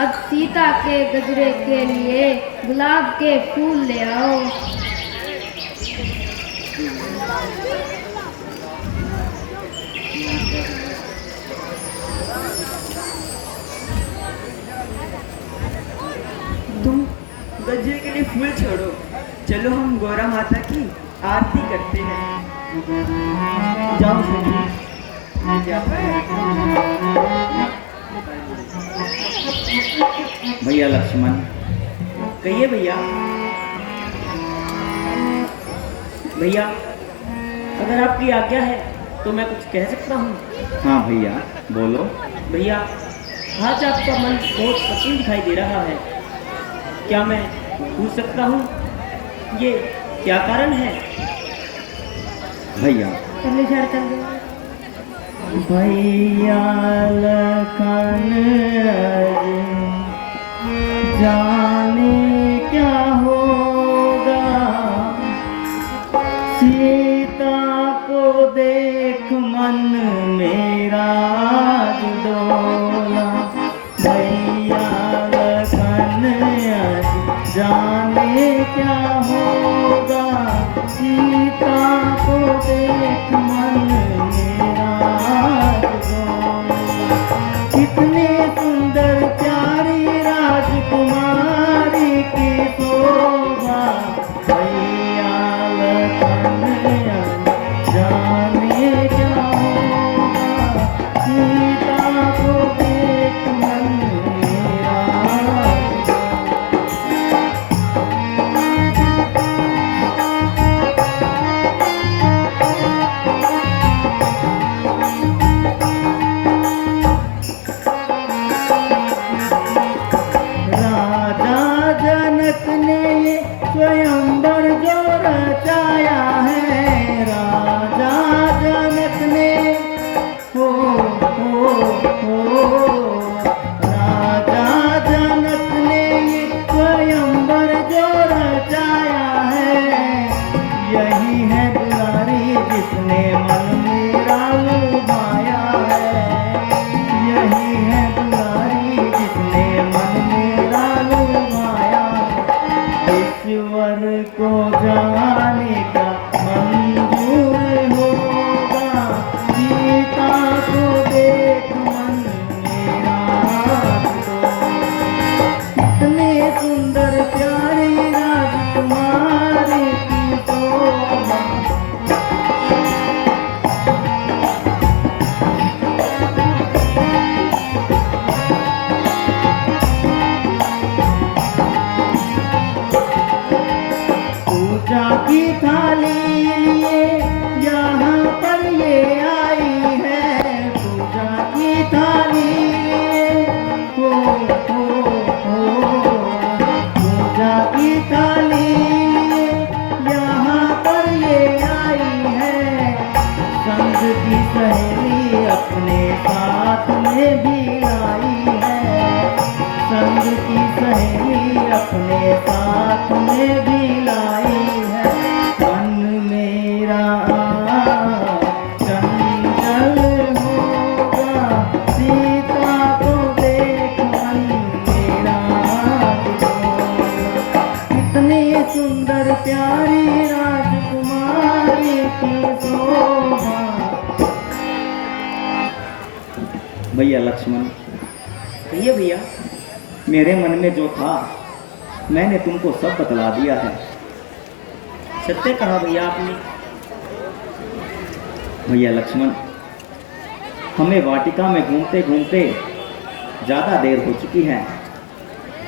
अब सीता के गजरे के लिए गुलाब के फूल ले आओ। तुम गजरे के लिए फूल छोड़ो, चलो हम गौरा माता की आरती करते हैं। जाओ सखी, मैं जाता है। भैया लक्ष्मण, कहिए भैया। भैया, अगर आपकी आज्ञा है तो मैं कुछ कह सकता हूँ। हाँ भैया बोलो। भैया, आज आपका मन बहुत प्रसन्न दिखाई दे रहा है, क्या मैं पूछ सकता हूँ ये क्या कारण है? भैया भैया लखन जाने क्या होगा, सीता को देख मन मेरा डोला। भैया लखन जाने क्या होगा, सीता को देख मन मेरा डोला। कितने सुंदर प्यारी राजकुमारी की शोभा, भैया लखन जाने क्या होगा, सीता को देख मन मेरा स्वयंवर जो रचाया है, राजा जनक ने हो राजा जनक ने स्वयंवर जो रचाया है। यही है दुलारी जिसने मन मेरा लुभाया है, यही है दुलारी जिसने मन मेरा लुभाया। ईश्वर को जाने का मंजूर होगा, सीता को देख मन मेरा डोला। कितने सुंदर प्यारी राजकुमारी की शोभा। पूजा की थाली लिए यहाँ पर ये आई है, पूजा की थाली लिए पूजा की थाली लिए यहाँ पर ये आई है। संग की सहेली अपने साथ में भी आई है, संग की सहेली अपने साथ में भी लाई है। मन मेरा चंचल होगा, सीता को देख मन मेरा डोला। कितनी सुंदर प्यारी राजकुमारी की शोभा। भैया लक्ष्मण, कहिए भैया। मेरे मन में जो था मैंने तुमको सब बतला दिया है। सत्य कहा भैया आपने। भैया लक्ष्मण, हमें वाटिका में घूमते घूमते ज़्यादा देर हो चुकी है,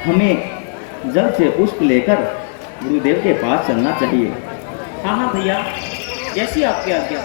हमें जल्द से पुष्प लेकर गुरुदेव के पास चलना चाहिए। हाँ हाँ भैया, जैसी आपकी आज्ञा।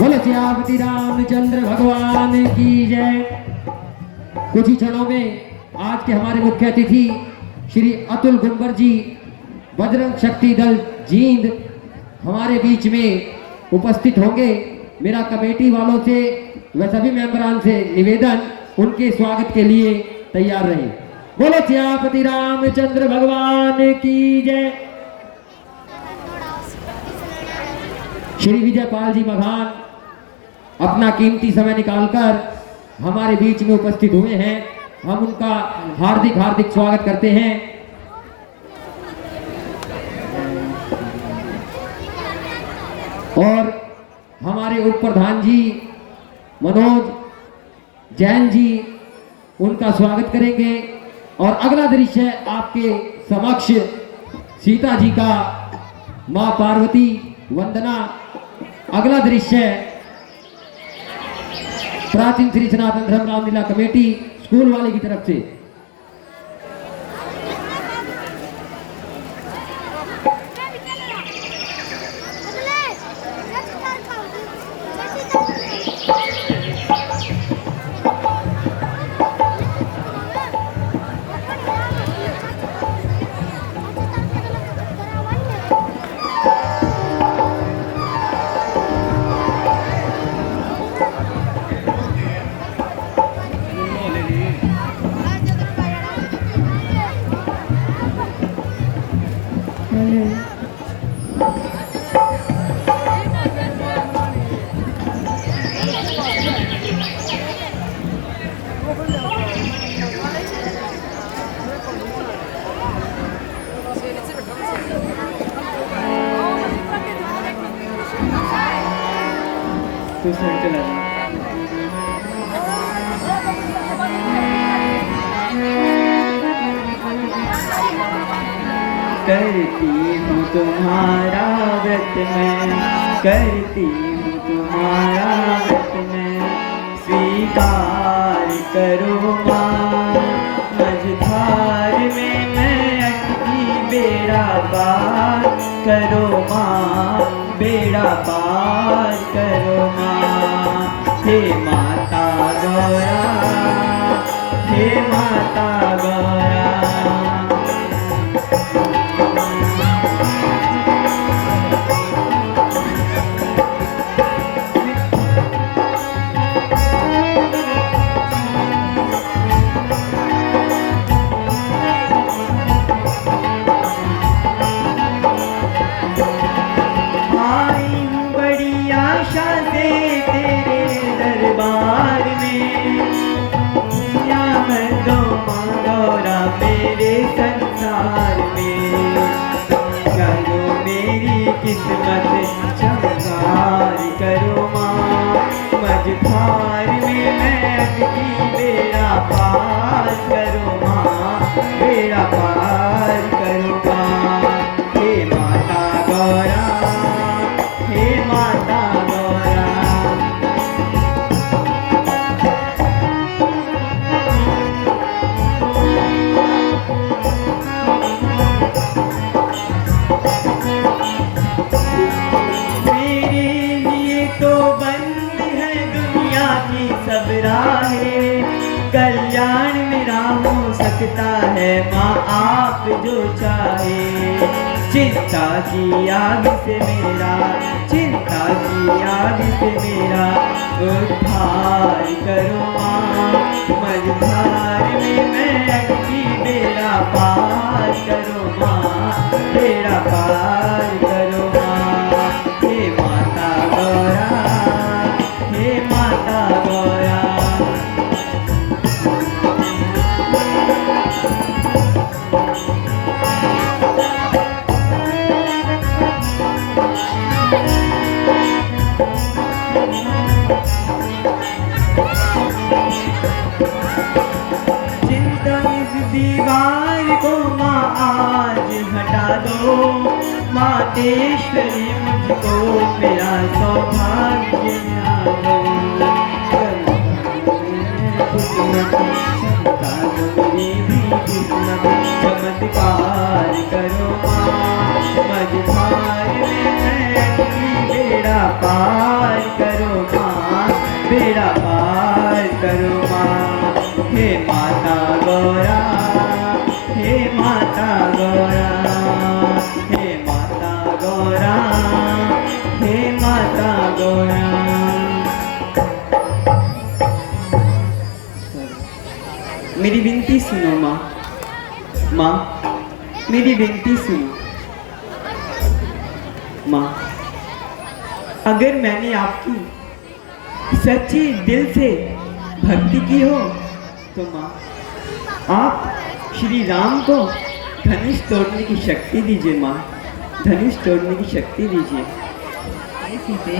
बोलो सियापति रामचंद्र भगवान की जय। कुछ ही क्षणों में आज के हमारे मुख्य अतिथि श्री अतुल गुंबर जी, बजरंग शक्ति दल जींद, हमारे बीच में उपस्थित होंगे। मेरा कमेटी वालों से व सभी मेंबरान से निवेदन, उनके स्वागत के लिए तैयार रहे। बोलो सियापति रामचंद्र भगवान की जय। श्री विजयपाल जी मघान अपना कीमती समय निकालकर हमारे बीच में उपस्थित हुए हैं। हम उनका हार्दिक हार्दिक स्वागत करते हैं। और हमारे उप प्रधान जी मनोज जैन जी, उनका स्वागत करेंगे। और अगला दृश्य आपके समक्ष सीता जी का मां पार्वती वंदना। अगला दृश्य प्राचीन श्री सनातन धर्म रामलीला कमेटी स्कूल वाले की तरफ से। तो सर चला जा। करती हूँ तुम्हारा व्रत मैं, करती हूँ तुम्हारा व्रत मैं, स्वीकार करो माँ। मझधार में मैं अटकी, बेड़ा पार करो माँ, बेड़ा पार करो माँ। हे माता गौरा, हे माता गौरा। किस्मत चमत्कार करो माँ। मझधार में मैं अटकी, बेड़ा पार करो माँ, बेड़ा पार करो माँ। हे माता गौरा, हे माता गौरा। कल्याण मेरा हो सकता है माँ आप जो चाहे। चिंता की आग से मेरा, चिंता की आग से मेरा उद्धार करो माँ। मझधार में मैं अटकी, बेड़ा दो मातेश्वरी, मुझको मेरा सौभाग्य न्यारो। चमत्कार करो माँ, मझधार में बेड़ा पार करो माँ, बेड़ा पार करो माँ। हे माता गौरा, हे माता गौरा, हे माता गौरा, हे माता गौरा। मेरी विनती सुनो माँ, माँ मेरी विनती सुनो माँ। अगर मैंने आपकी सच्ची दिल से भक्ति की हो तो माँ आप श्री राम को धनुष तोड़ने की शक्ति दीजिए माँ, धनुष तोड़ने की शक्ति दीजिए। हे सीते,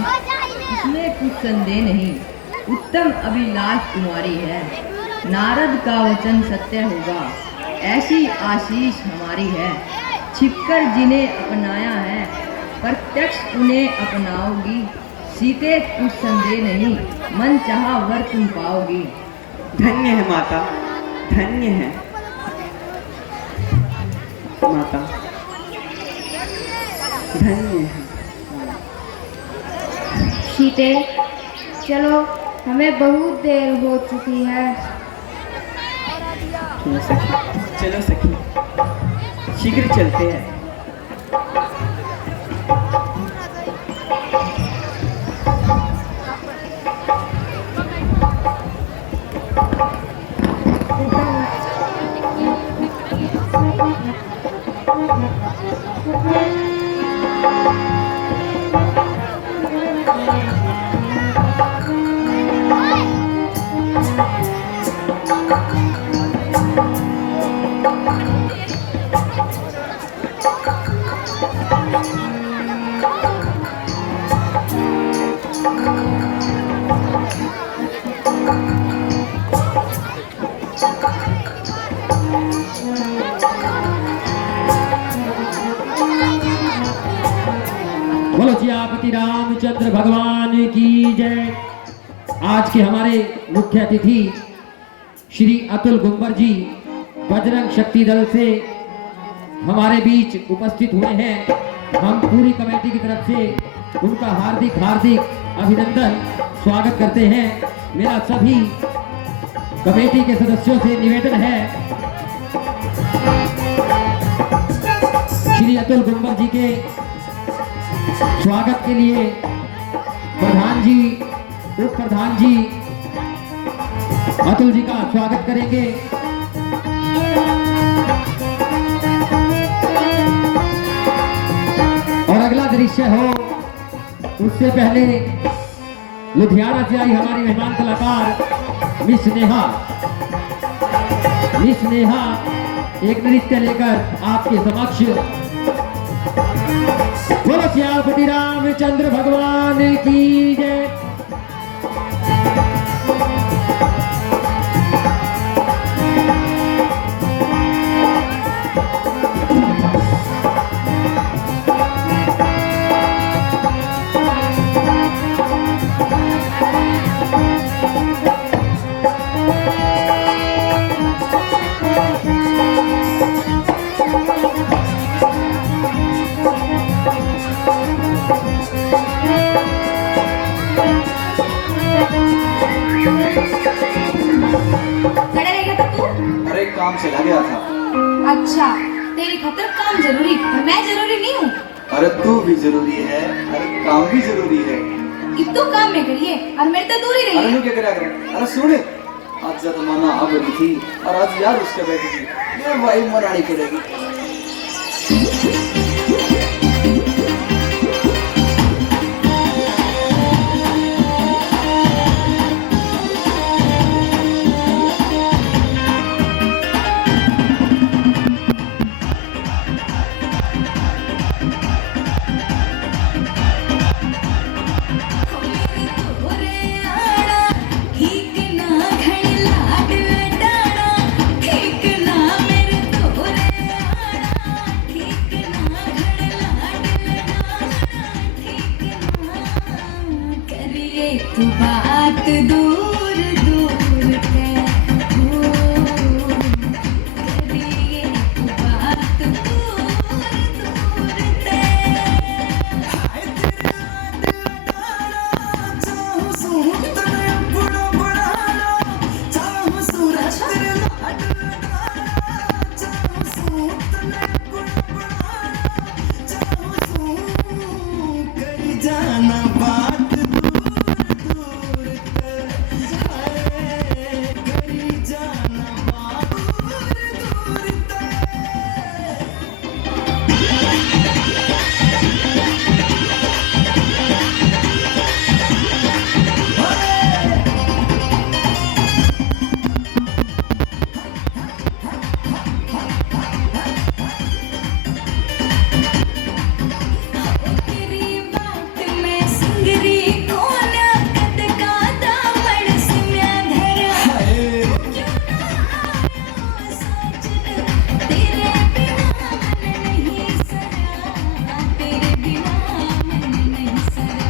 इसमें कुछ संदेह नहीं, उत्तम अभिलाष तुम्हारी है। नारद का वचन सत्य होगा, ऐसी आशीष हमारी है। छिपकर जिन्हें अपनाया है, प्रत्यक्ष उन्हें अपनाओगी। सीते कुछ संदेह नहीं, मन चाहा वर तुम पाओगी। धन्य है माता, धन्य है माता, धन्य है। सीते चलो, हमें बहुत देर हो चुकी है। चलो सखी, चलो सखी, शीघ्र चलते हैं। बोलो सियापति रामचंद्र भगवान की जय। आज के हमारे मुख्य अतिथि श्री अतुल गुंबर जी बजरंग शक्ति दल से हमारे बीच उपस्थित हुए हैं। हम पूरी कमेटी की तरफ से उनका हार्दिक हार्दिक अभिनंदन स्वागत करते हैं। मेरा सभी कमेटी के सदस्यों से निवेदन है, श्री अतुल गुंबर जी के स्वागत के लिए प्रधान जी, उप प्रधान जी अतुल जी का स्वागत करेंगे। और अगला दृश्य हो उससे पहले लुधियाना से आई हमारी मेहमान कलाकार मिस नेहा, मिस नेहा एक नृत्य लेकर आपके समक्ष। बोलो सियापति रामचंद्र भगवान की जय। खड़े रह गया था तू? अरे काम चला गया था। अच्छा, तेरी खातिर काम जरूरी और मैं जरूरी नहीं हूँ। अरे तू भी जरूरी है, अरे काम भी जरूरी है। कि तू काम में करिए और मेरे तो दूर ही अरे रहिए। तू क्या करे? अरे सुन, आज जब माना आ गई थी और आज यार उसके बैठी थी, ये भाई मरानी करेगी। ठीक ना मेरे तोरे तू बात दूर दूर है करिए तू बात दूर दूर है जाना बात दूर दूर करी जाना बात दूर तेरी बात में सिंगरी कौन कद का दामन सिम्या धरा क्यों ना आया सोच तेरे बिना मन नहीं सरा तेरे बिना मन नहीं सरा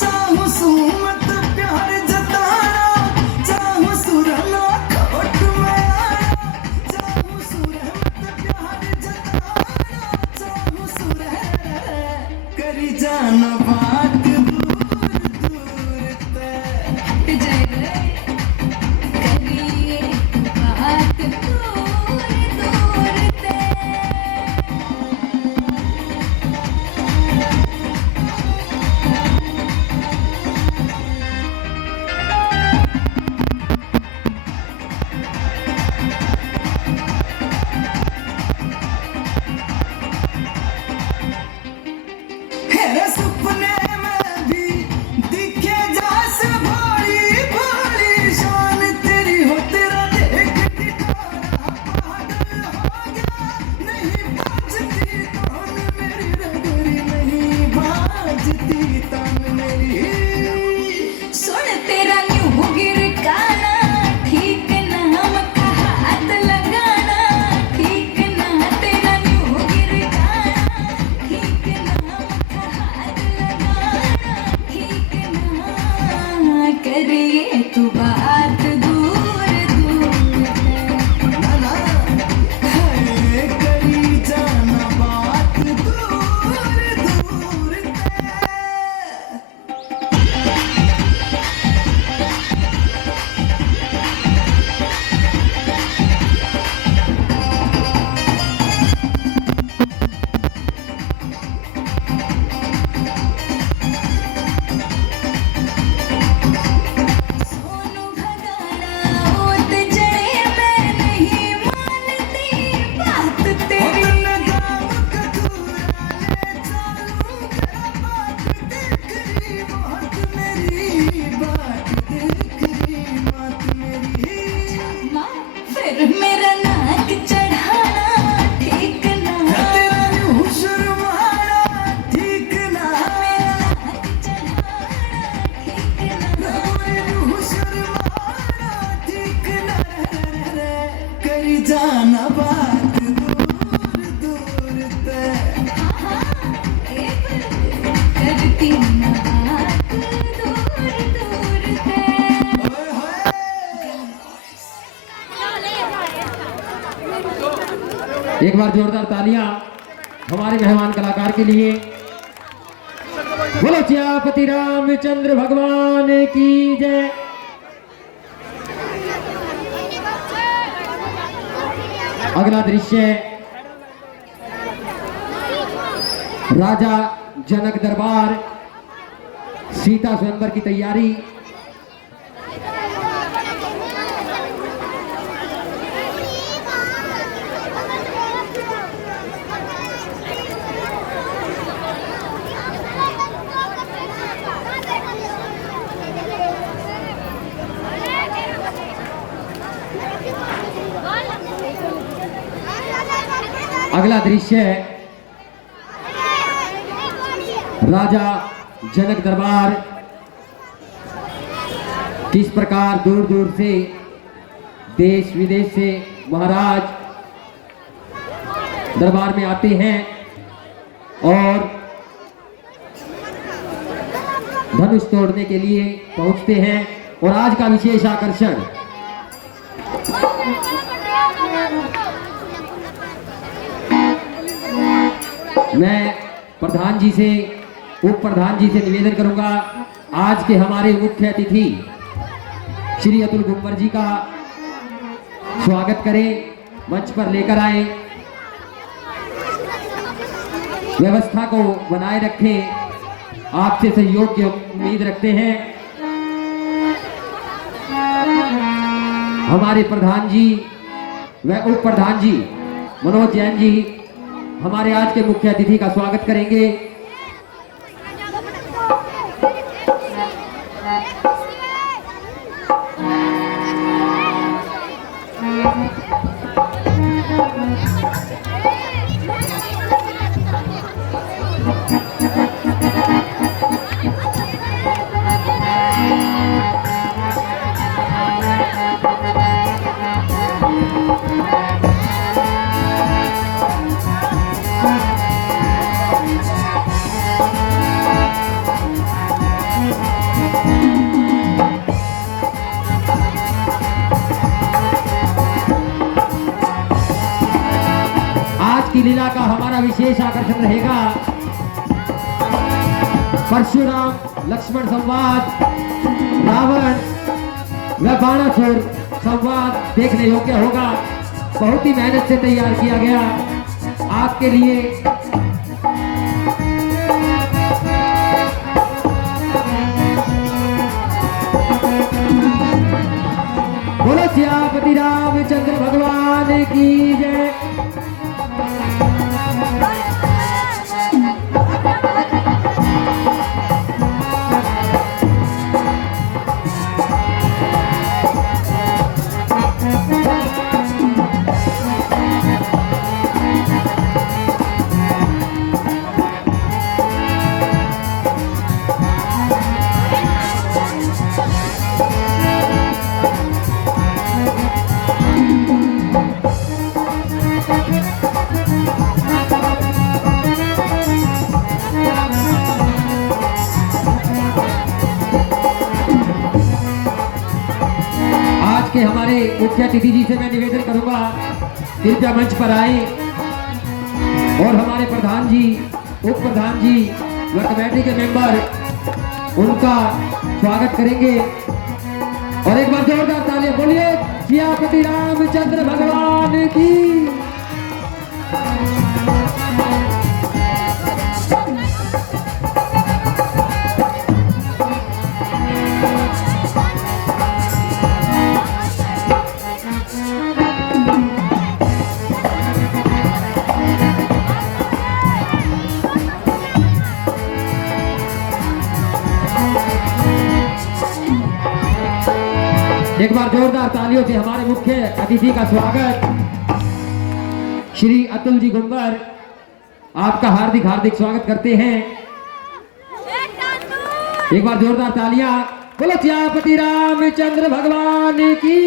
चाहूं सुमत प्यार जताना चाहूं सुरना खोट में आया चाहूं सुरमत प्यार जताना चाहूं सुर करी जाना बात दूर दूर हट जाए रे करिए तू बात दूर दूर ते हेरे सुपने में भी दिखे जैसे भोली भोली शान तेरी हो तेरा देख दिखाना पागल हो गया नहीं बाजती तान मेरी रगड़ी नहीं बाजती तान मेरी सुन तेरा न्यू गिर काना ठीक ना हम हाथ लगाना ठीक ना तेरा न्यू गिर काना ठीक ना हम हाथ लगाना ठीक ना करिए तू बात दूर दूर है ना ना है करी जाना बात दूर दूर सोनू भगाना ओत जड़े मैं नहीं मानती बात तेरी माँ फिर मेरा नाक चढ़ाना ठीक ना मेरा नाक चढ़ाना ठीक ना जाना बात दूर दूर तक करती ना बात दूर दूर से एक बार जोरदार तालियां हमारे मेहमान कलाकार के लिए। बोलो सियापति रामचंद्र भगवान की जय। अगला दृश्य राजा जनक दरबार सीता स्वयंवर की तैयारी। अगला दृश्य है राजा जनक दरबार किस प्रकार दूर दूर से देश विदेश से महाराज दरबार में आते हैं और धनुष तोड़ने के लिए पहुंचते हैं। और आज का विशेष आकर्षण मैं प्रधान जी से, उप प्रधान जी से निवेदन करूंगा, आज के हमारे मुख्य अतिथि श्री अतुल गुंबर जी का स्वागत करें, मंच पर लेकर आए, व्यवस्था को बनाए रखें, आपसे सहयोग की उम्मीद रखते हैं। हमारे प्रधान जी व उप प्रधान जी मनोज जैन जी हमारे आज के मुख्य अतिथि का स्वागत करेंगे। लीला का हमारा विशेष आकर्षण रहेगा परशुराम लक्ष्मण संवाद, रावण व बाणासुर संवाद देखने योग्य होगा। बहुत ही मेहनत से तैयार किया गया आपके लिए। बोलो सियापति रामचंद्र भगवान की जय। हमारे मुख्य अतिथि जी से मैं निवेदन करूंगा कृपया मंच पर आए और हमारे प्रधान जी, उप प्रधान जी व कमेटी के मेंबर उनका स्वागत करेंगे। और एक बार जोरदार तालियां बोलिए सियापति रामचंद्र भगवान की। एक बार जोरदार तालियों से हमारे मुख्य अतिथि का स्वागत। श्री अतुल जी गुंबर, आपका हार्दिक हार्दिक स्वागत करते हैं। एक बार जोरदार तालियां। बोलो सियापति रामचंद्र भगवान की।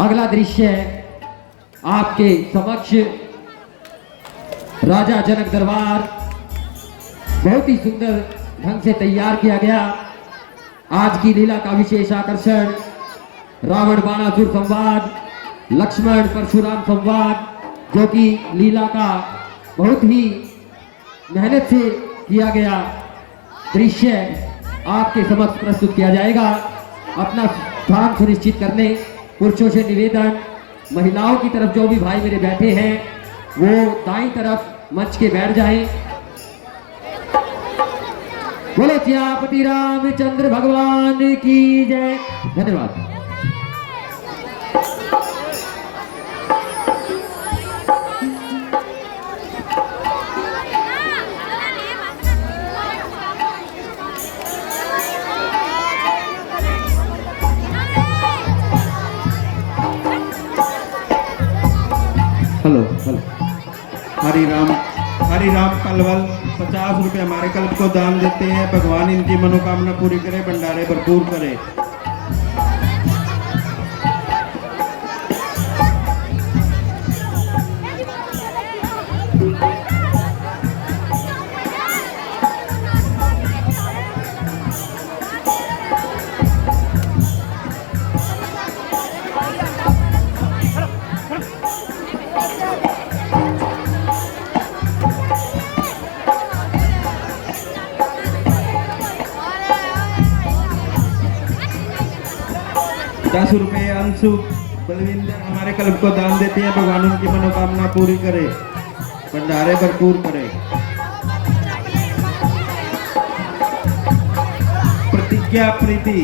अगला दृश्य आपके समक्ष राजा जनक दरबार बहुत ही सुंदर ढंग से तैयार किया गया। आज की लीला का विशेष आकर्षण रावण बाणासुर संवाद, लक्ष्मण परशुराम संवाद, जो कि लीला का बहुत ही मेहनत से किया गया दृश्य आपके समक्ष प्रस्तुत किया जाएगा। अपना स्थान सुनिश्चित करने पुरुषों से निवेदन, महिलाओं की तरफ जो भी भाई मेरे बैठे हैं वो दाईं तरफ मंच के बैठ जाएं। बोलो सियापति रामचंद्र भगवान की जय। धन्यवाद। Hello hello. हरि राम पलवल 50 रुपये हमारे क्लब को दान देते हैं। भगवान इनकी मनोकामना पूरी करे, भंडारे भरपूर करे। ₹10 अंशु बलविंदर हमारे क्लब को दान देते हैं। भगवान उनकी मनोकामना पूरी करे, भंडारे भरपूर करे। प्रतिज्ञा प्रीति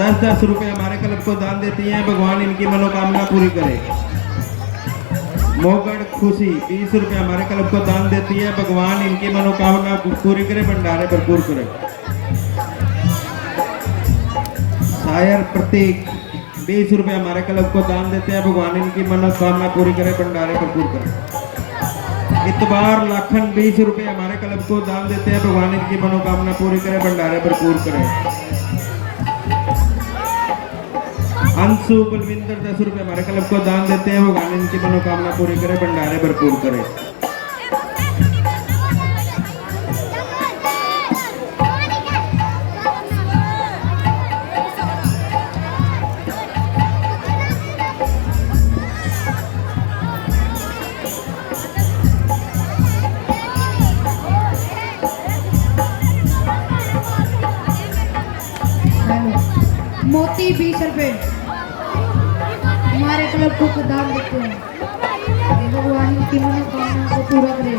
10 रुपये हमारे क्लब को दान देती हैं। भगवान इनकी मनोकामना पूरी करे। मोगड़ खुशी 20 रुपये हमारे क्लब को दान देती है। भगवान इनकी मनोकामना पूरी करे, भंडारे भरपूर करे। शायर प्रतीक 20 रुपये हमारे क्लब को दान देते हैं। भगवान इनकी मनोकामना पूरी करे, भंडारे भरपूर करे। इतबार लाखन 20 रुपये हमारे क्लब को दान देते हैं। भगवान इनकी मनोकामना पूरी करे, भंडारे भरपूर करे। अंशु बलविंदर 10 रुपये हमारे क्लब को दान देते हैं। भगवान इनकी मनोकामना पूरी करे, भंडारे भरपूर करे। मोती 20 रुपये हमारे क्लब को दान देते हैं। भगवान की मनोकामना को पूरा करे।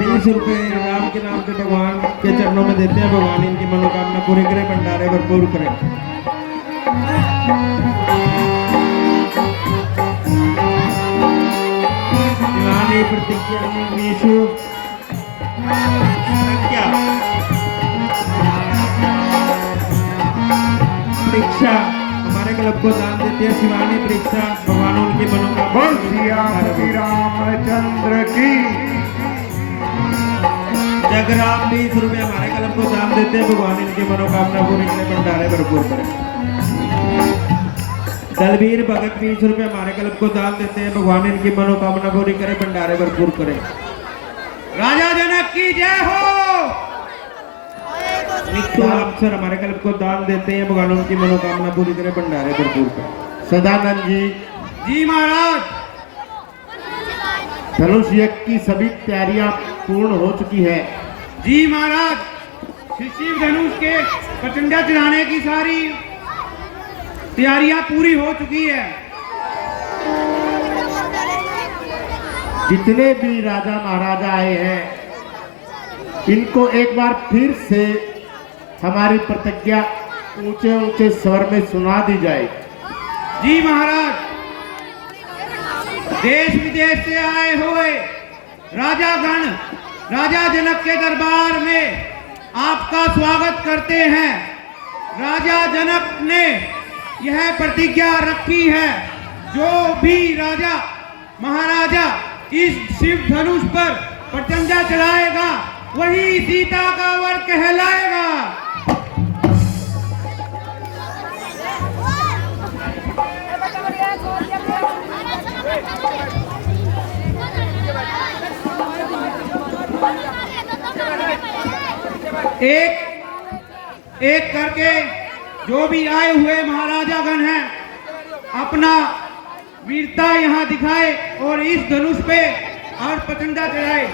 ₹30 राम के नाम से भगवान के चरणों में देते हैं। भगवान इनकी मनोकामना पूरी करे, भंडारे भरपूर करे। शिवानी प्रतिज्ञा मीशु परीक्षा हमारे क्लब को दान देते हैं। शिवानी परीक्षा भगवान उनकी मनोकामना रामचंद्र की। जगराम 20 रुपये हमारे क्लब को दान देते हैं। भगवान इनकी मनोकामना पूरी करे, भंडारे भरपूर करे। दलवीर भगत 20 रुपये हमारे क्लब को दान देते हैं। भगवान इनकी मनोकामना पूरी करे, भंडारे भरपूर करे। राजा जनक की जय हो। नित्तू अफसर हमारे क्लब को दान देते हैं। भगवान उनकी मनोकामना पूरी करे, भंडारे भरपूर करे। सदानंद जी महाराज धनुष यज्ञ की सभी तैयारियां पूर्ण हो चुकी है। जी महाराज, शिव धनुष के प्रचंडा चढ़ाने की सारी तैयारियां पूरी हो चुकी है। जितने भी राजा महाराजा आए हैं, इनको एक बार फिर से हमारी प्रतिज्ञा ऊंचे ऊंचे स्वर में सुना दी जाए। जी महाराज, देश विदेश से आए हुए राजागण राजा जनक के दरबार में आपका स्वागत करते हैं। राजा जनक ने यह प्रतिज्ञा रखी है, जो भी राजा महाराजा इस शिव धनुष पर प्रचंडा चढ़ाएगा वही सीता का वर कहलाएगा। एक एक करके जो भी आए हुए महाराजागण हैं अपना वीरता यहाँ दिखाए और इस धनुष पे और प्रचंडा चढ़ाए।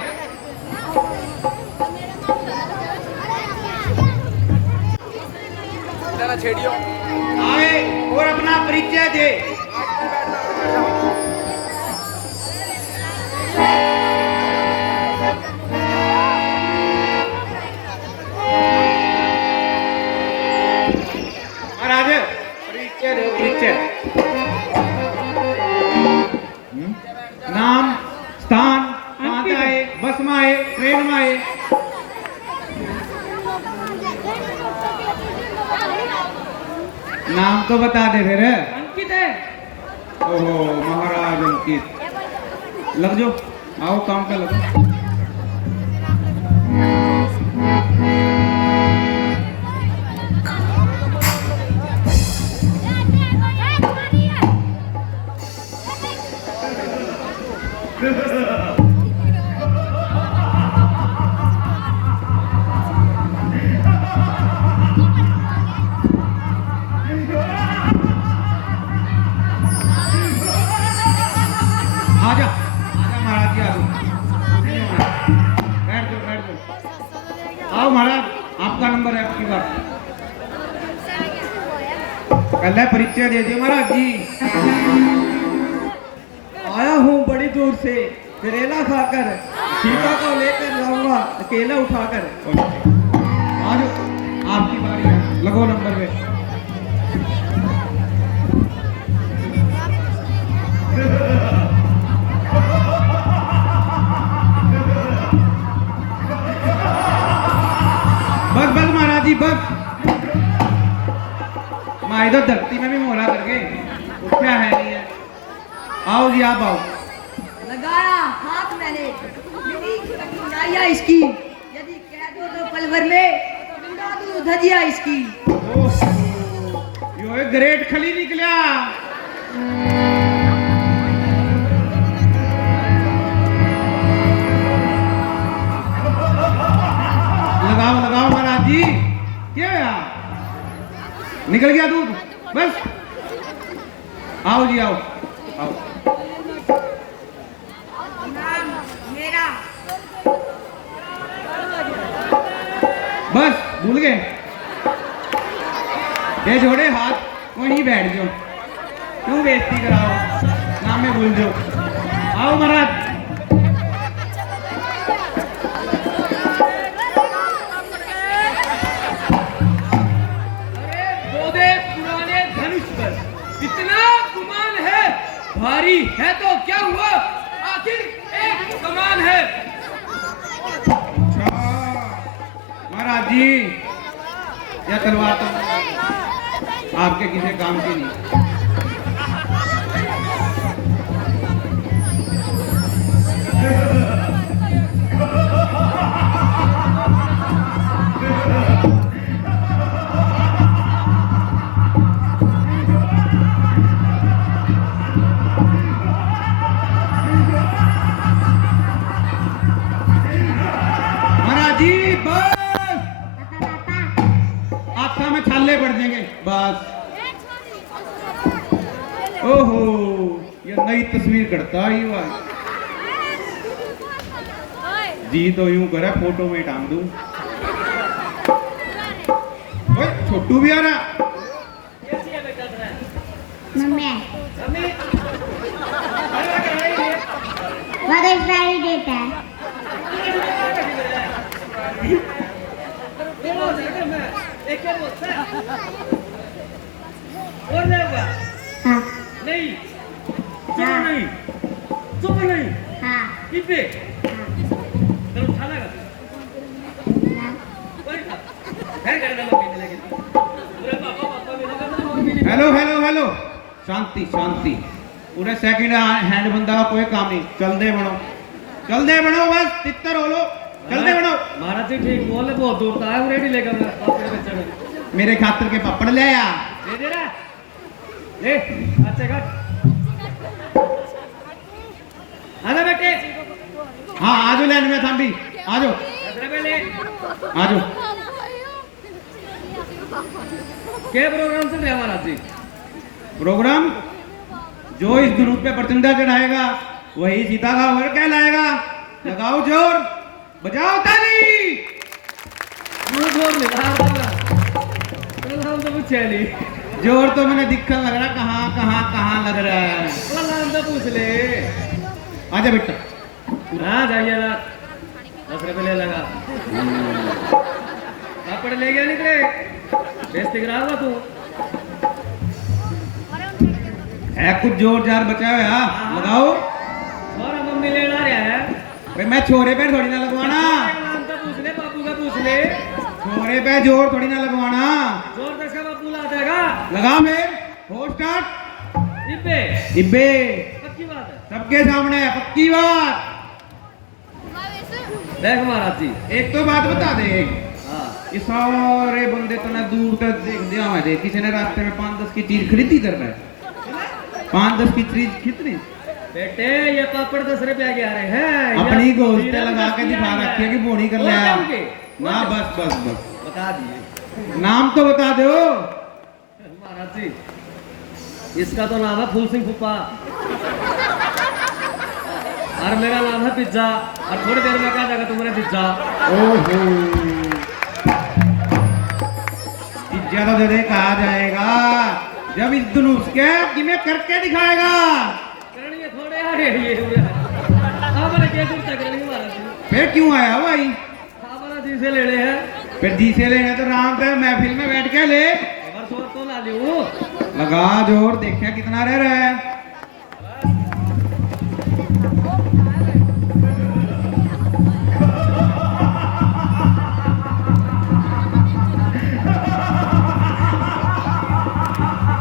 आए और अपना परिचय दे। नाम, स्थान, कहाँ से आए, बस में आए, ट्रेन में आए? नाम तो बता दे फिर। अंकित है। ओहो महाराज अंकित, लग जाओ, आओ काम पे लगो। आजा आजा महाराज जी, आ जाओ। बैठ जाओ बैठ जाओ। आओ महाराज, आपका नंबर है, आपकी बात। पहले परिचय दे दियो महाराज जी। आया हूँ बड़ी दूर से करेला खाकर, सीता को लेकर जाऊंगा अकेला उठाकर। आ जाओ, आपकी बारी है, लगो नंबर पे। बस बस महाराज जी बस। मैं इधर धरती में भी मोहरा करके उठा है नहीं है। आओ जी आप आओ। लगाया हाथ मैंने, यदि नाया इसकी, यदि कह दो तो पल भर में उड़ा दूं धजिया इसकी। यो एक ग्रेट खली निकला। लगाओ लगाओ महाराज जी, क्या यार निकल गया दूध, बस। आओ जी आओ आओ। मेरा बस भूल गए, ये जोड़े हाथ वहीं बैठ जाओ, क्यों बेइज्जती कराओ, नाम में भूल जाओ। आओ महाराज। पुराने धनुष पर इतना गुमान है, भारी है तो क्या हुआ, आखिर एक कमान है। अच्छा महाराज जी, यह तलवार तो आपके किसी काम की नहीं। महाराज जी बस, आपका में छाले पड़ जाएंगे बस। ओहो ये नई तस्वीर करता ही हुआ जी, तो यूं करे फोटो में टांग दूं। ओए छोटू भी आ रहा। मम्मी मगर सारी देता है। और लेगा हाँ नहीं, सुपर नहीं, सुपर नहीं, हाँ इपे चलो उठा लगा घर कर दो लेके पूरा पापा भी हेलो हेलो हेलो, शांति शांति, पूरे सेकंड हैंड बंदा का कोई काम नहीं। चल दे बनो बस, तितर हो लो, चल दे बनो। महाराज जी ठीक बोले, बहुत दूर था है, रेडी लेकर मैं पापड़ पे चढ़े। मेरे खातर के पापड़ ले आ। दे रहा ले, अच्छा कर आजा बेटे। हाँ आजो लाइन में थांबी, आजो आजो। क्या प्रोग्राम चल रहा है महाराज जी? प्रोग्राम जो इस ग्रुप पे प्रचंडा चढ़ाएगा वही सीता का वर कहलाएगा। लगाओ जोर, बजाओ ताली। जोर लगा प्रोग्राम तो पूछे नहीं, जोर तो मैंने दिखा लग रहा, कहाँ लग रहा है। नाम तो पूछ ले। आजा बेटा। हाँ जाइए ना, 10 रुपये ले लगा। पापड़ ले गया निकले, बेइज्जती करा रहा तू। है कुछ जोर जार बचा हुआ लगाओ। छोरा मम्मी लेना रहा है। भाई मैं छोरे पे थोड़ी ना लगवाना, नाम तो पूछ ले, बापू का पूछ ले। छोरे पे जोर थोड़ी ना लगवाना। जोर दस का बापू ला देगा। लगा फिर हो स्टार्ट। इब्बे इब्बे पक्की बात है। सबके सामने है, पक्की बात। देख महाराज जी, एक तो बात बता दे, हाँ ये सारे बंदे तो ना दूर तक देख दिया मैं देख, किसी ने रास्ते में 5-10 की चीज खरीदी कर रहा है। 5-10 की चीज कितनी बेटे, ये पापड़ 10 रुपया के आ रहे हैं। अपनी ये गोश्त जीरा लगा के भी दिखा आ रखी है कि गया। बोनी कर और लिया क्या उनके? ना। बस बस बस बता दिए नाम तो बता दो। महाराज जी, इसका तो नाम है फूल सिंह फूफा और मेरा नाम है पिज्जा। और थोड़ी देर में क्या जाएगा तुम्हारे पिज्जा। ओहो, पिज्जा तो दे कहा जाएगा जब इस धनुष के किमें करके दिखाएगा। करनी थोड़े आ रहे ये हमारे क्या कुर्ता करनी महाराज जी। फिर क्यों आया भाई? हमारा जी से लेने हैं। फिर जी से लेने तो राम पे महफिल में बैठ के ले। और शोर तो ला लियो। लगा जोर, देखिए कितना रह रहा है।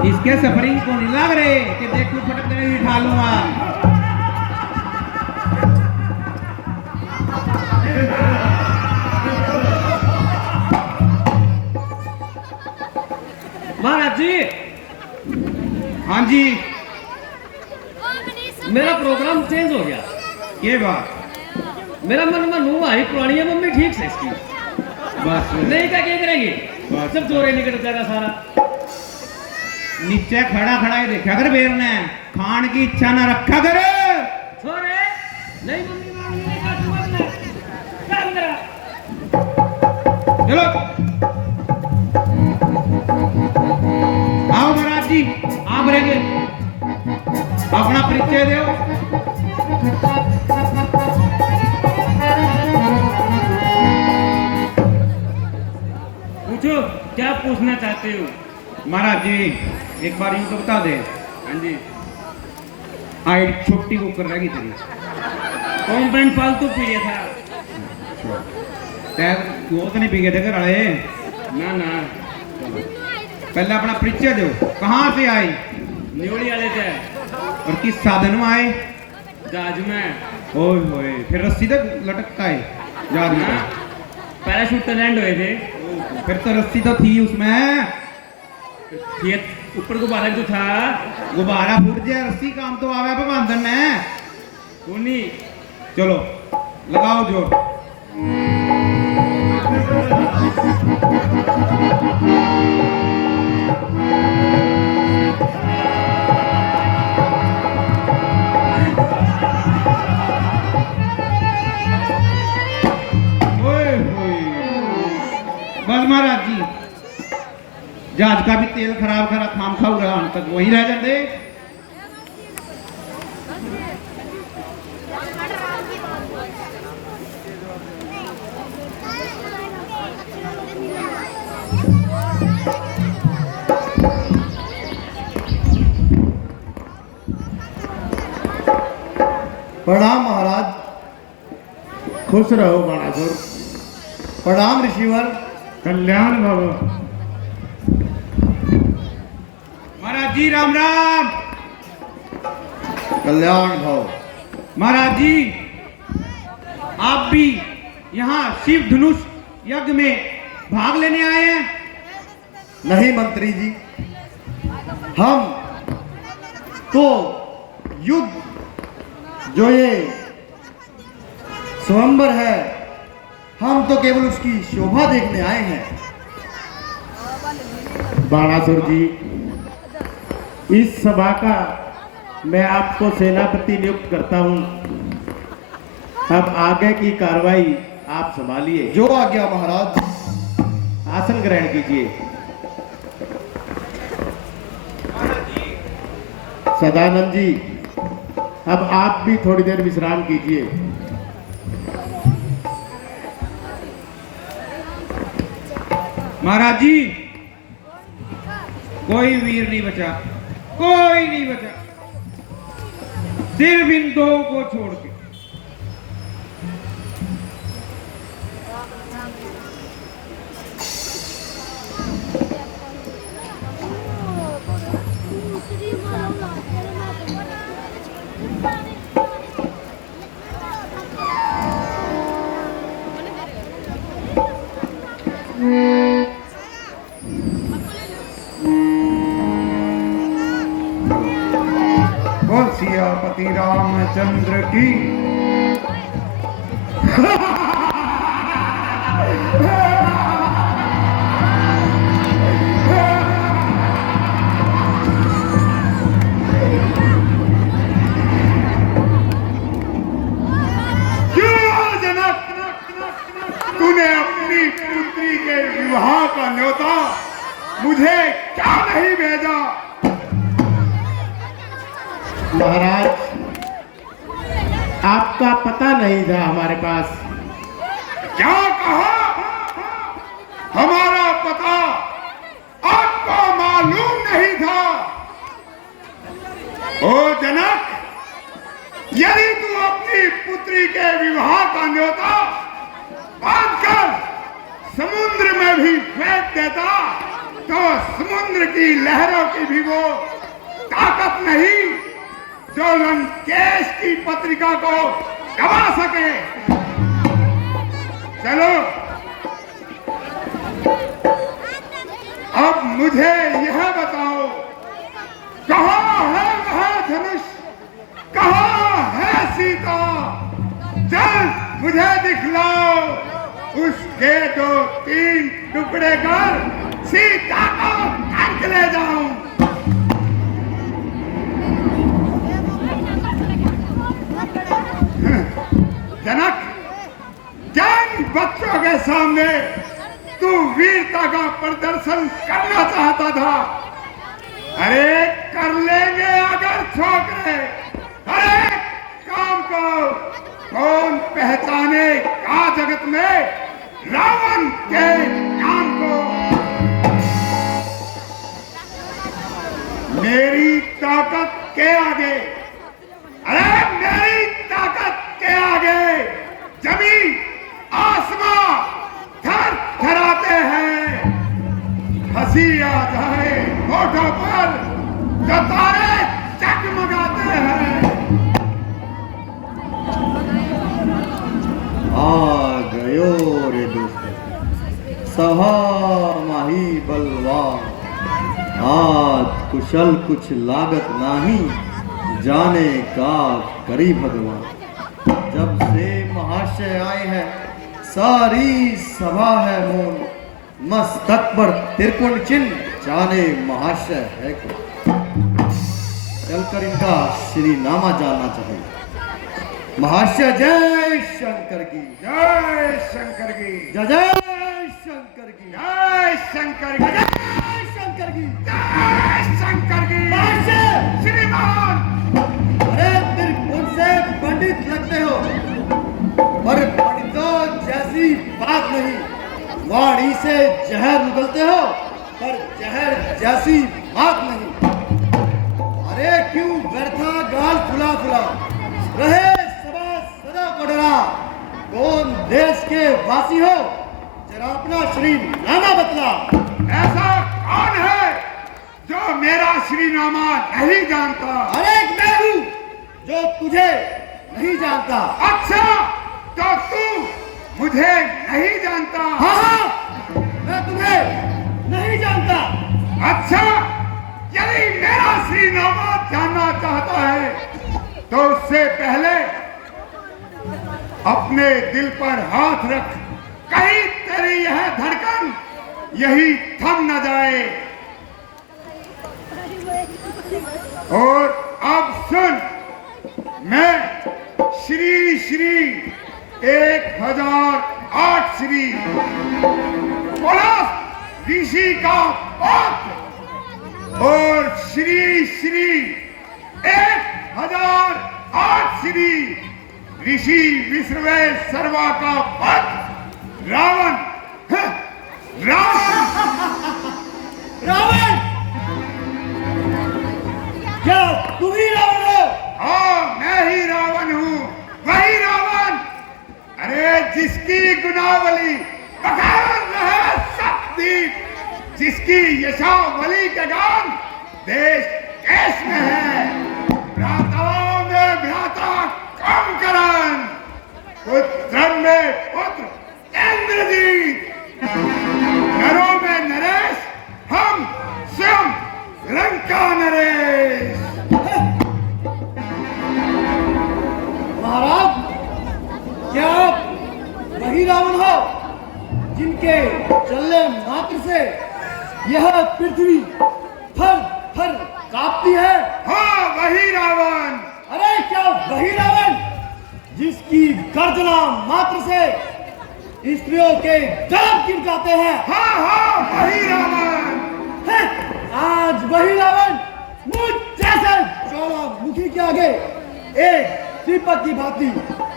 इसके सफरिंग को नहीं लग रहे कि देखो फटक देने ही उठा लूंगा। महाराज जी, हाँ जी, मेरा प्रोग्राम चेंज हो गया। ये बात मेरा मन में नू आई पुरानी है मम्मी ठीक से इसकी। बस नहीं क्या करेंगे, बस। सब चोरे निकल जाएगा सारा। नीचे खड़ा खड़ा ही देखा कर बेर ने, खान की इच्छा ना रखा कर। छोरे नहीं मम्मी मांगी नहीं काटू मत क्या अंदर चलो आओ महाराज जी, आप रहेंगे अपना परिचय दो। पूछो क्या पूछना चाहते हो। महाराज जी एक बार यूं तो बता दे। हाँ जी, आई छोटी को कर रहेगी तेरी कॉम्प्लेन फालतू पिए था। तैर वो तो नहीं पी गए थे घर वाले? ना ना, पहले अपना परिचय दो, कहाँ से आई न्यूली वाले थे, और किस साधन में आए? जहाज में। ओए होए, फिर रस्सी तक लटकता है जहाज में? पैराशूट लैंड हुए थे। फिर तो रस्सी तो थी उसमें। ये ऊपर गुब्बारा जो था, गुब्बारा फूट जाए, रस्सी काम तो आवे पे बांधन ने। उन्हीं चलो लगाओ जोर। ओए होए, बस महाराज जी, जहाज का भी तेल खराब करा खाम खाऊ रहा हम तक वही रह जाते। प्रणाम महाराज। खुश रहो बाणासुर। प्रणाम ऋषिवर। कल्याण बाबा। महाराज जी राम राम। कल्याण भव। महाराज जी आप भी यहाँ शिव धनुष यज्ञ में भाग लेने आए हैं? नहीं मंत्री जी, हम तो युद्ध जो ये स्वयंवर है, हम तो केवल उसकी शोभा देखने आए हैं। बाणासुर जी, इस सभा का मैं आपको सेनापति नियुक्त करता हूं। अब आगे की कार्रवाई आप संभालिए। जो आज्ञा महाराज। आसन ग्रहण कीजिए। सदानंद जी, अब आप भी थोड़ी देर विश्राम कीजिए। महाराज जी कोई वीर नहीं बचा, कोई नहीं बचा, सिर्फ इन दो को छोड़ के। बोल सियापति रामचंद्र की। तूने अपनी पुत्री के विवाह का न्योता मुझे क्या नहीं भेजा? महाराज, आपका पता नहीं था हमारे पास। क्या कहा? हमारा पता आपको मालूम नहीं था? ओ जनक, यदि तू अपनी पुत्री के विवाह का न्योता बांधकर समुद्र में भी फेंक देता तो समुद्र की लहरों की भी वो ताकत नहीं जो लंकेश की पत्रिका को दबा सके। चलो, अब मुझे यह बताओ, कहाँ है वह धनुष? कहाँ है सीता? जल्द मुझे दिखलाओ, उसके 2-3 टुकड़े कर सीता को फेंक ले जाऊं। जनक, जिन बच्चों के सामने तू वीरता का प्रदर्शन करना चाहता था, अरे कर लेंगे अगर छोकरे। अरे काम को कौन पहचाने का जगत में रावण के काम को? मेरी ताकत के आगे, अरे मेरी ताकत के आगे जमीन आसमां थर थराते हैं। हंसी आ जाए होठों पर जो तारे जगमगाते हैं। आ गयो रे दोस्त, सभा माही बलवान, आज कुशल कुछ लागत नाही, जाने का करी भगवान। जब से महाशय आए हैं सारी सभा है मौन, मस्तक पर त्रिकोण चिन्ह, जाने महाशय है कौन। चलकर इनका श्री नामा जानना चाहिए। महाशय जय शंकर की, जय शंकर की, जय जय शंकर की, जय शंकर की, जय शंकर की, जय शंकर की। महाशय श्रीमान, अरे त्रिकोण से पंडित लगते हो, पर पंडितों जैसी बात नहीं। वाणी से जहर उगलते हो, पर जहर जैसी बात नहीं। अरे क्यों व्यर्था गाल फुला फुला रहे, सभा सदा को डरा। कौन देश के वासी हो, जरा अपना श्री नामा बतला। ऐसा कौन है जो मेरा श्रीनामा नहीं जानता? अरे मैं हूँ जो तुझे नहीं जानता। अच्छा, तो तू मुझे नहीं जानता? हाँ, मैं तुम्हें नहीं जानता। अच्छा, यदि मेरा श्रीनामा जानना चाहता है तो उससे पहले अपने दिल पर हाथ रख, कहीं तेरी यह धड़कन यही थम न जाए। और अब सुन, मैं श्री श्री 1008 श्री ऋषि का पौत्र और श्री श्री 1008 श्री ऋषि विश्रवे सर्वा का पुत्र रावण। रावण, रावण, जिसकी गुनावली बगैर रहे शक्ति, जिसकी यशावली के गान देश केश में है। भ्राताओं में भ्राता कम करन, पुत्रन में पुत्र इंद्रजीत, नरों में नरेश हम स्वयं लंका नरेश। महाराज, क्या आप वही रावण हो जिनके चलने मात्र से यह पृथ्वी थर थर कांपती है? हाँ, वही रावण। अरे क्या वही रावण जिसकी गर्जना मात्र से स्त्रियों के गर्भ गिर जाते हैं? हाँ हाँ, वही रावण है। आज वही रावण मुझ जैसे ज्वालामुखी के आगे एक दीपक की भांति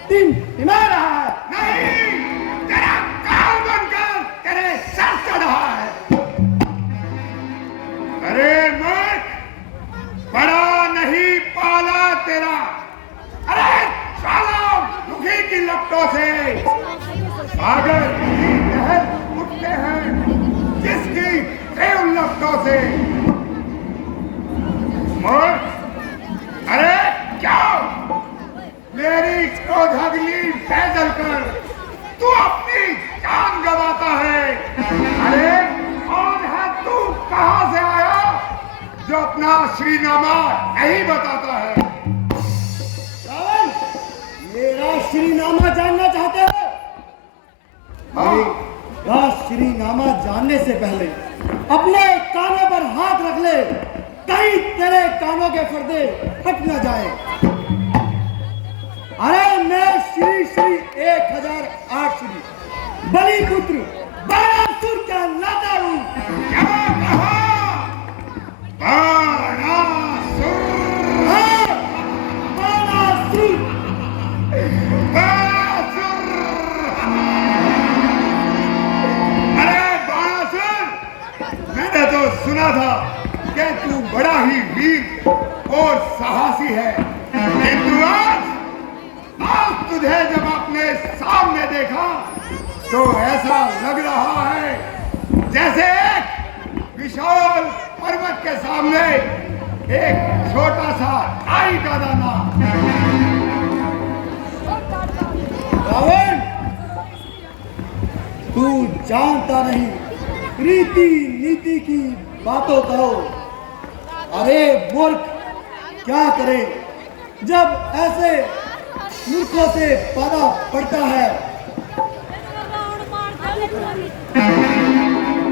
टिमटिमा रहा है। नहीं, तेरा काल बनकर तेरे सर चढ़ रहा है। अरे मूर्ख, बड़ा नहीं पाला तेरा। अरे ज्वालामुखी की लपटों से सागर की लहर उठते हैं, जिसकी तीव्र लपटों से। मूर्ख, अरे क्या मेरी क्रोधाग्नि फैजल कर तू अपनी जान गंवाता है? अरे कौन है तू, कहां से आया, जो अपना श्रीनामा नहीं बताता है? रावण, मेरा श्रीनामा जानना चाहते हो? मेरा श्रीनामा जानने से पहले अपने कानों पर हाथ रख ले, कहीं तेरे कानों के पर्दे हट न जाए। अरे मैं श्री श्री 1008 श्री बलिपुत्र बाणासुर का लाता हूँ। क्या कहा? बाणासुर? हाँ, बाणासुर। बाणासुर! अरे बाणासुर, मैंने तो सुना था कि तू बड़ा ही वीर और साहसी है, किंतु आज तुझे जब अपने सामने देखा तो ऐसा लग रहा है जैसे एक विशाल पर्वत के सामने एक छोटा सा आई का दाना। रावण, तू जानता नहीं रीति नीति की बातों को। अरे मूर्ख, क्या करे जब ऐसे मूर्खों से पाला पड़ता है?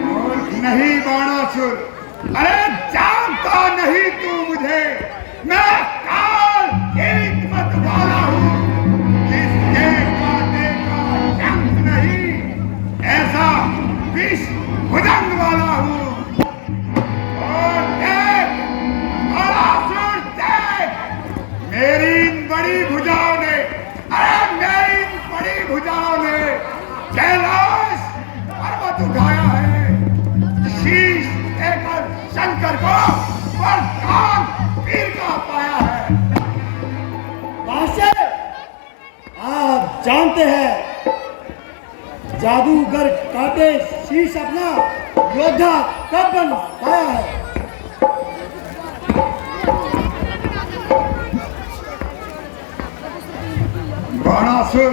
मूर्ख नहीं बाणासुर, अरे जानता नहीं तू मुझे, मैं काल हिकमत वाला हूँ, जिसके कांटे का जंग नहीं, ऐसा विष भुजंग वाला हूँ। और देख बाणासुर, देख मेरी इन बड़ी भुजाओं ने, अरे मेरी इन बड़ी भुजाओं ने कैलाश पर्वत उठाया है, शीश देकर शंकर को वरदान वीर का पाया है। बादशाह, आप जानते हैं जादूगर काटे शीश अपना योद्धा कब बन पाया है? बाणासुर,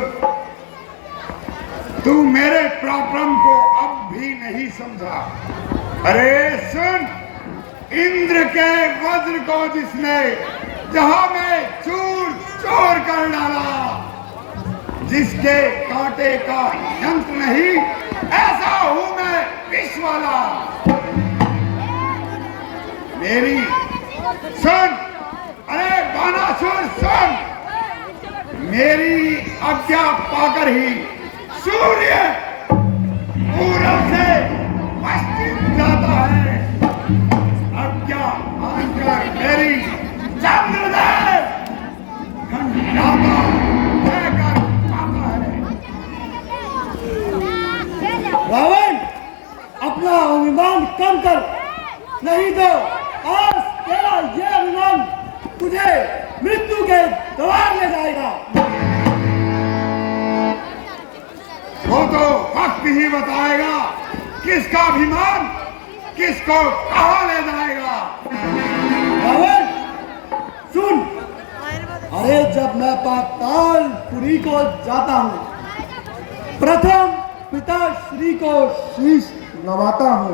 तू मेरे पराक्रम को अब भी नहीं समझा। अरे सुन, इंद्र के वज्र को जिसने जहां में चूर चूर कर डाला, जिसके कांटे का यंत्र नहीं, ऐसा हूं मैं विष वाला। मेरी सुन, अरे बाणासुर सुन, मेरी आज्ञा पाकर ही सूर्य पूरब से पश्चिम जाता है, आज्ञा मानकर मेरी चंद्रदेव खंडाता लेकर आता है। रावण, अपना अभिमान कम कर, नहीं तो आज तेरा यह अभिमान तुझे मृत्यु के द्वार ले जाएगा। वो तो वक्त ही बताएगा किसका अभिमान किसको कहाँ ले जाएगा। रावण सुन, अरे जब मैं पातालपुरी को जाता हूँ प्रथम पिता श्री को शीश नवाता हूँ।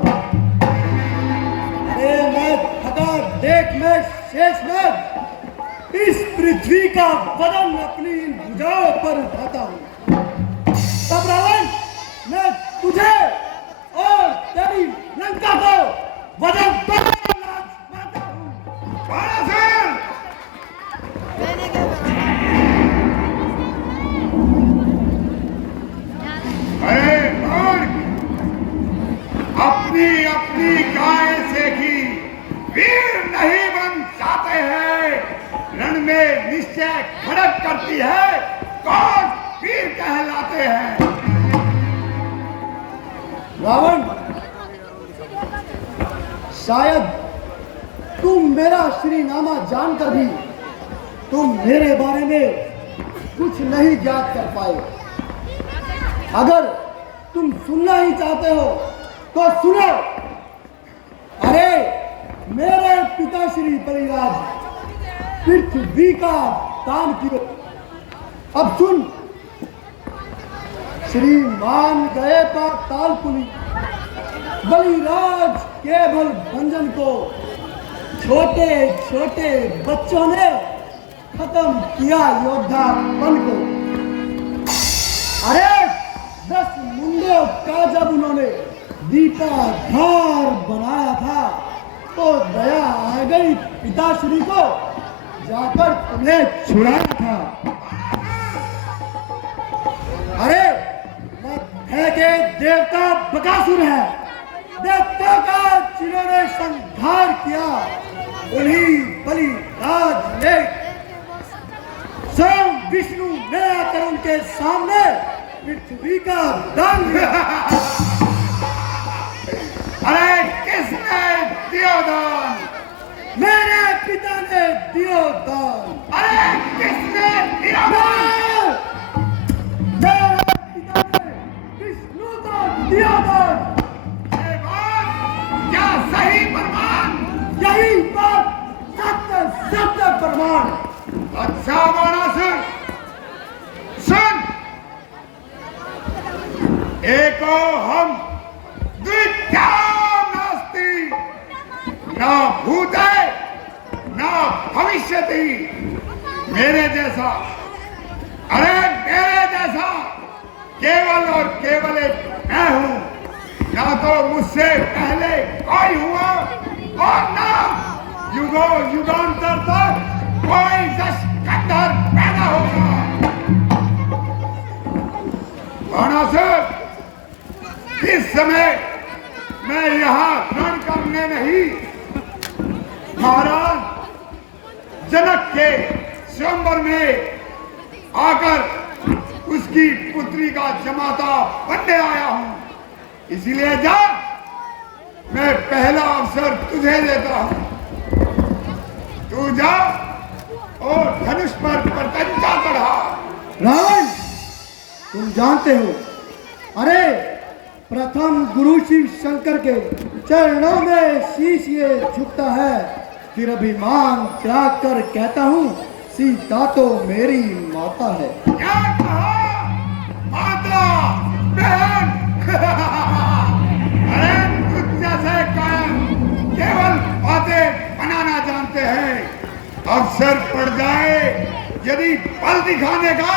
अरे मैं थका देख मैं शेष में इस पृथ्वी का वजन अपनी इन भुजाओं पर उठाता हूँ। तब रावण मैं तुझे और तेरी लंका को वजन मारता हूँ। बाणासुर! अरे मूर्ख! अपनी अपनी गाय से ही वीर नहीं बन जाते हैं। रण में निश्चय खड़क करती है कौन वीर कहलाते हैं। रावण शायद तुम मेरा श्रीनामा जानकर भी तुम मेरे बारे में कुछ नहीं ज्ञात कर पाए। अगर तुम सुनना ही चाहते हो तो सुनो। अरे मेरे पिता श्री बलिराज पृथ्वी का दान किए। अब सुन, श्रीमान गए पातालपुरी बलिराज केवल भंजन को छोटे छोटे बच्चों ने खत्म किया योद्धापन को। अरे 10 मुंडों का जब उन्होंने दीपाधार बनाया था तो दया आ गई पिताश्री को जाकर तुम्हें छुड़ाया था। अरे है के देवता बकासुर है, देवता का जिन्होंने संहार किया उन्हीं बलिराज ने स्वयं विष्णु ने आकर उनके सामने पृथ्वी का दान दिया। अरे किसने दिया दान? मेरे पिता ने दिया दान। अरे किसने दिया दान? मेरे पिता ने विष्णु को दिया दान। ये बात क्या सही प्रमाण? यही बात सत्य सत्य प्रमाण। अच्छा बाणासुर सुन, एको हम द्वितीयाम नास्ति, न भूते न भविष्यति। मेरे जैसा, अरे मेरे जैसा केवल और केवल एक मैं हूं। ना तो मुझसे पहले कोई हुआ और ना युगों युगांतर तक कोई दशकंधर पैदा होगा। बाणासुर, इस समय मैं यहाँ रण करने नहीं, महाराज जनक के स्वयंवर में आकर उसकी पुत्री का जमाता बनने आया हूँ। इसीलिए जा, मैं पहला अवसर तुझे देता हूँ। तू जा और धनुष पर प्रत्यंचा चढ़ा। रावण तुम जानते हो, अरे प्रथम गुरु शिव शंकर के चरणों में शीश ये झुकता है, फिर अभिमान त्याग कर कहता हूँ सीता तो मेरी माता है। क्या कहा? माता, बहन? अरे तुझ जैसे कायम केवल बातें बनाना जानते हैं। अवसर पड़ जाए यदि बल दिखाने का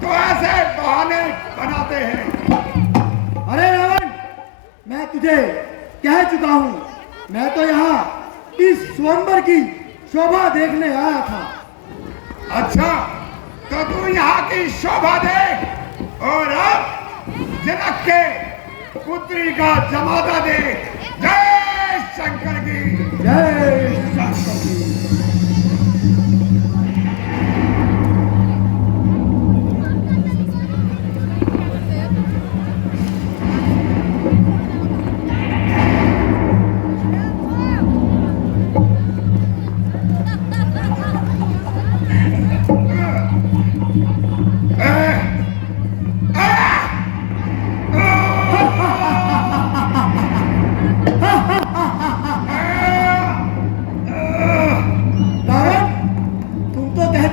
तो ऐसे बहाने बनाते हैं। अरे रावण, मैं तुझे कह चुका हूँ, मैं तो यहाँ इस स्वयंवर की शोभा देखने आया था। अच्छा, तो तू यहाँ की शोभा देख और अब जनक के पुत्री का जमाता दे। जय शंकर की जय शंकर की।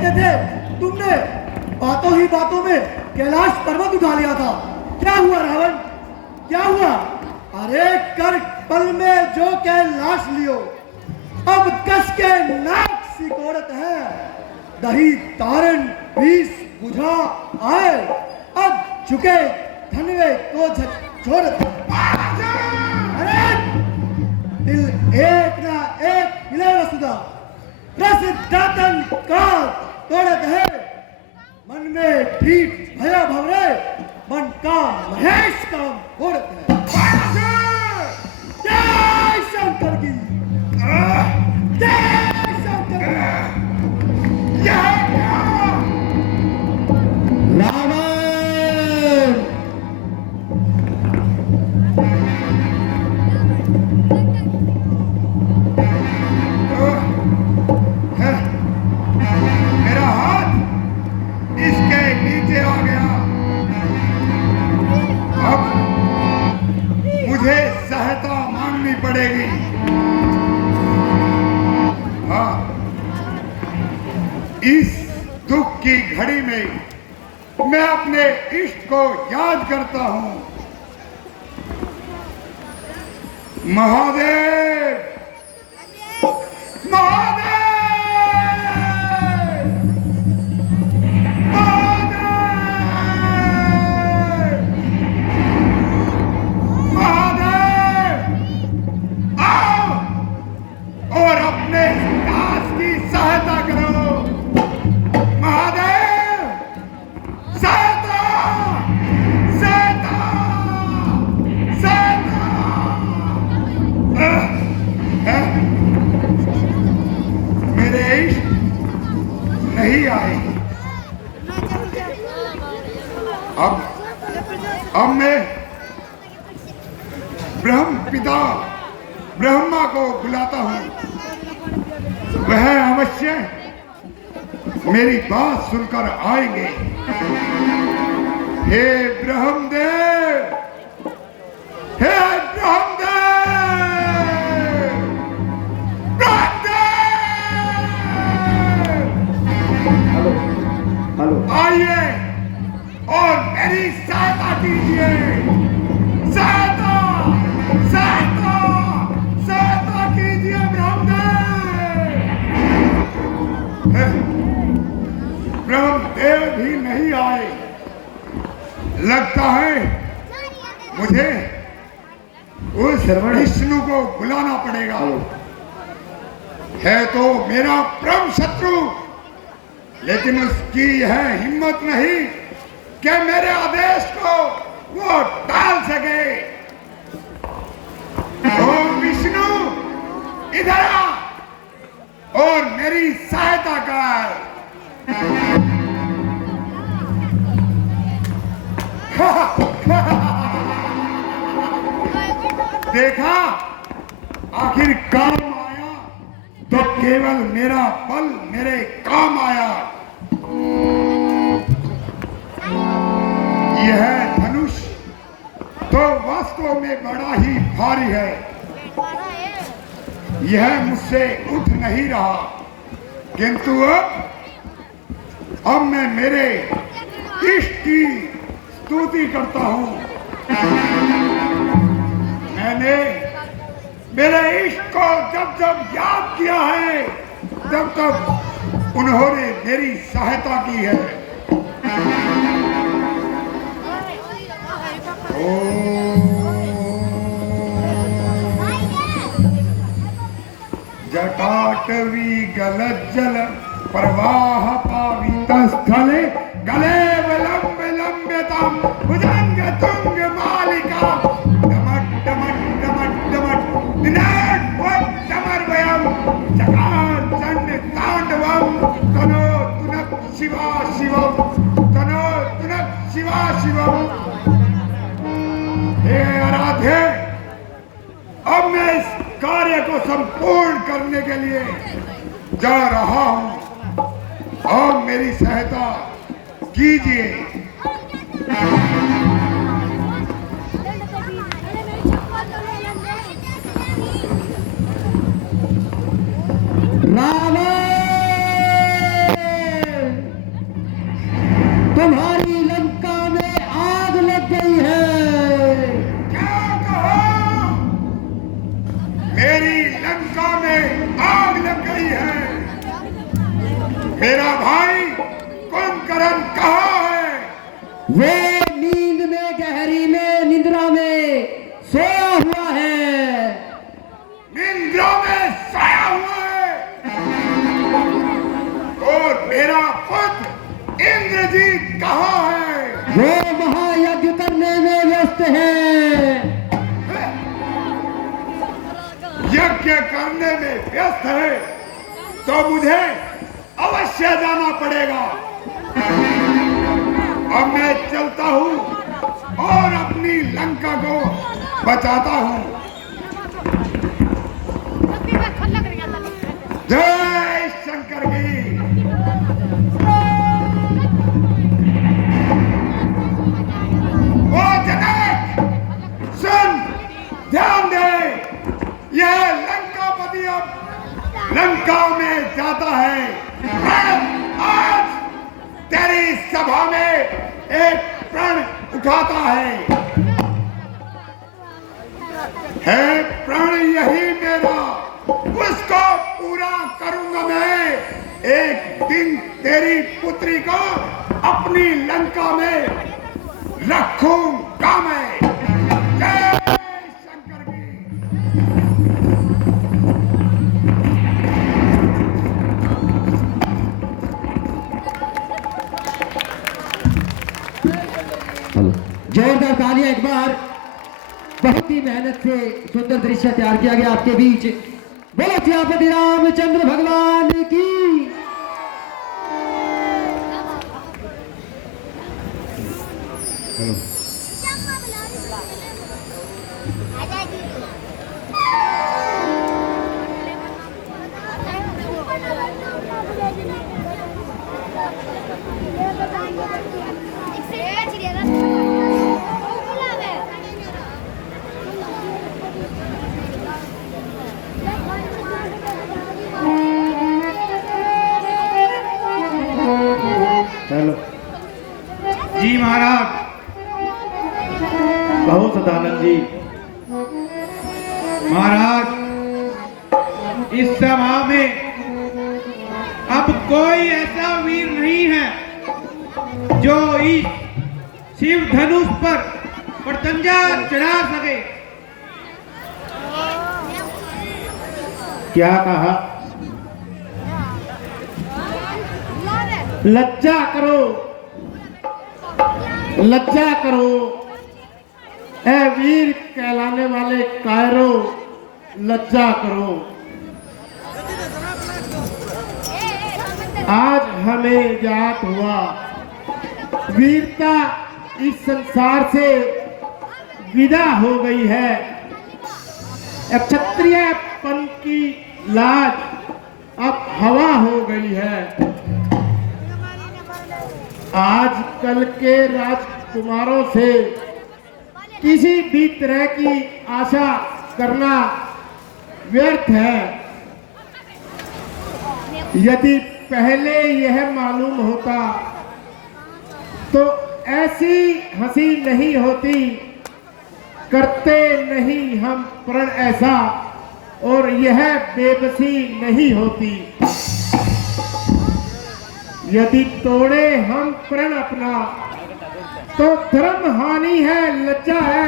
कहते थे, तुमने बातों ही बातों में कैलाश पर्वत उठा लिया था। क्या हुआ रावण, क्या हुआ? अरे कर पल में जो कैलाश लियो, अब कस के नाक सिकोड़त है। दही तारण बीस बुझा आए, अब झुके धनवे को झकझोरत है। अरे दिल एक ना एक मिले वसुधा, रस दातन का तोड़त है। मन में ठीक भया भवरे, मन का महेश का घोड़त है। जय शंकर की, जय शंकर की। रावण मेरा हाथ इसके नीचे आ गया। अब मुझे सहायता मांगनी पड़ेगी। हाँ, इस दुख की घड़ी में मैं अपने इष्ट को याद करता हूं। महादेव, महादेव, और अपने दास की सहायता करो। महादेव, सहायता, सहायता, सहायता। मेरे इष्ट नहीं आए। अब मैं ब्रह्म पिता ब्रह्मा को बुलाता हूं। वह अवश्य मेरी बात सुनकर आएंगे। हे ब्रह्मदेव, हे ब्रह्मदेव, ब्रह्मदेव, हेलो, आइए और मेरी सहायता कीजिए। सहायता, सहायता, सहायता कीजिए ब्रह्मदेव। ब्रह्मदेव भी नहीं आए। लगता है मुझे उस विष्णु को बुलाना पड़ेगा। है तो मेरा परम शत्रु, लेकिन उसकी यह हिम्मत नहीं कि मेरे आदेश को वो टाल सके। ओ विष्णु, इधर आ और मेरी सहायता कर। देखा, आखिर काम आया तो केवल मेरा बल मेरे काम आया। यह धनुष तो वास्तव में बड़ा ही भारी है। यह मुझसे उठ नहीं रहा, किंतु अब मैं मेरे इष्ट की स्तुति करता हूं। मैंने मेरे इष्ट को जब जब याद किया है, तब तब उन्होंने मेरी सहायता की है। जटाटवी गलज्जल प्रवाह पावित स्थले गले विलंब लंबितम भुजंग तुंग मालिका डमट डमट डमट डमट निनाद वट समर्वयम चकार चंड तांडवम तनो तुनक शिवा शिवम, तनो तुनक शिवा शिवम। हे आराध्य, अब मैं इस कार्य को संपूर्ण करने के लिए जा रहा हूं। अब मेरी सहायता कीजिए। रावण तुम्हारी लंका में आग लग गई है। क्या कहा? मेरी लंका में आग लग गई है। मेरा भाई कुंभकर्ण कहाँ है? वो नींद में, गहरी में, निद्रा में सोया हुआ है। निद्रा में सोया हुआ है। और मेरा पुत्र इंद्रजीत कहाँ है? वो महायज्ञ करने में व्यस्त है। यज्ञ करने में व्यस्त है तो मुझे अवश्य जाना पड़ेगा। अब मैं चलता हूँ और अपनी लंका को बचाता हूँ। जय शंकर की। ओ जनक सुन, ध्यान दे। यह लंकापति अब लंका में जाता है। मैं आज तेरी सभा में एक प्रण उठाता है प्रण यही मेरा, उसको पूरा करूंगा मैं। एक दिन तेरी पुत्री को अपनी लंका में रखूंगा मैं। जय शंकर की। जोरदार तालियां एक बार। बहुत ही मेहनत से सुंदर दृश्य तैयार किया गया आपके बीच। बोलो सियापति रामचंद्र भगवान की। हेलो जी महाराज। कहो सदानंद जी। महाराज, इस सभा में अब कोई ऐसा वीर नहीं है जो इस शिव धनुष पर पतंजा चढ़ा सके। क्या कहा? लज्जा करो, लज्जा करो। ऐ वीर कहलाने वाले कायरो, लज्जा करो। आज हमें ज्ञात हुआ वीरता इस संसार से विदा हो गई है। क्षत्रियपन की लाज अब हवा हो गई है। आजकल के राजकुमारों से किसी भी तरह की आशा करना व्यर्थ है। यदि पहले यह मालूम होता तो ऐसी हंसी नहीं होती, करते नहीं हम प्रण ऐसा, और यह बेबसी नहीं होती। यदि तोड़े हम प्रण अपना तो धर्म हानि है, लज्जा है।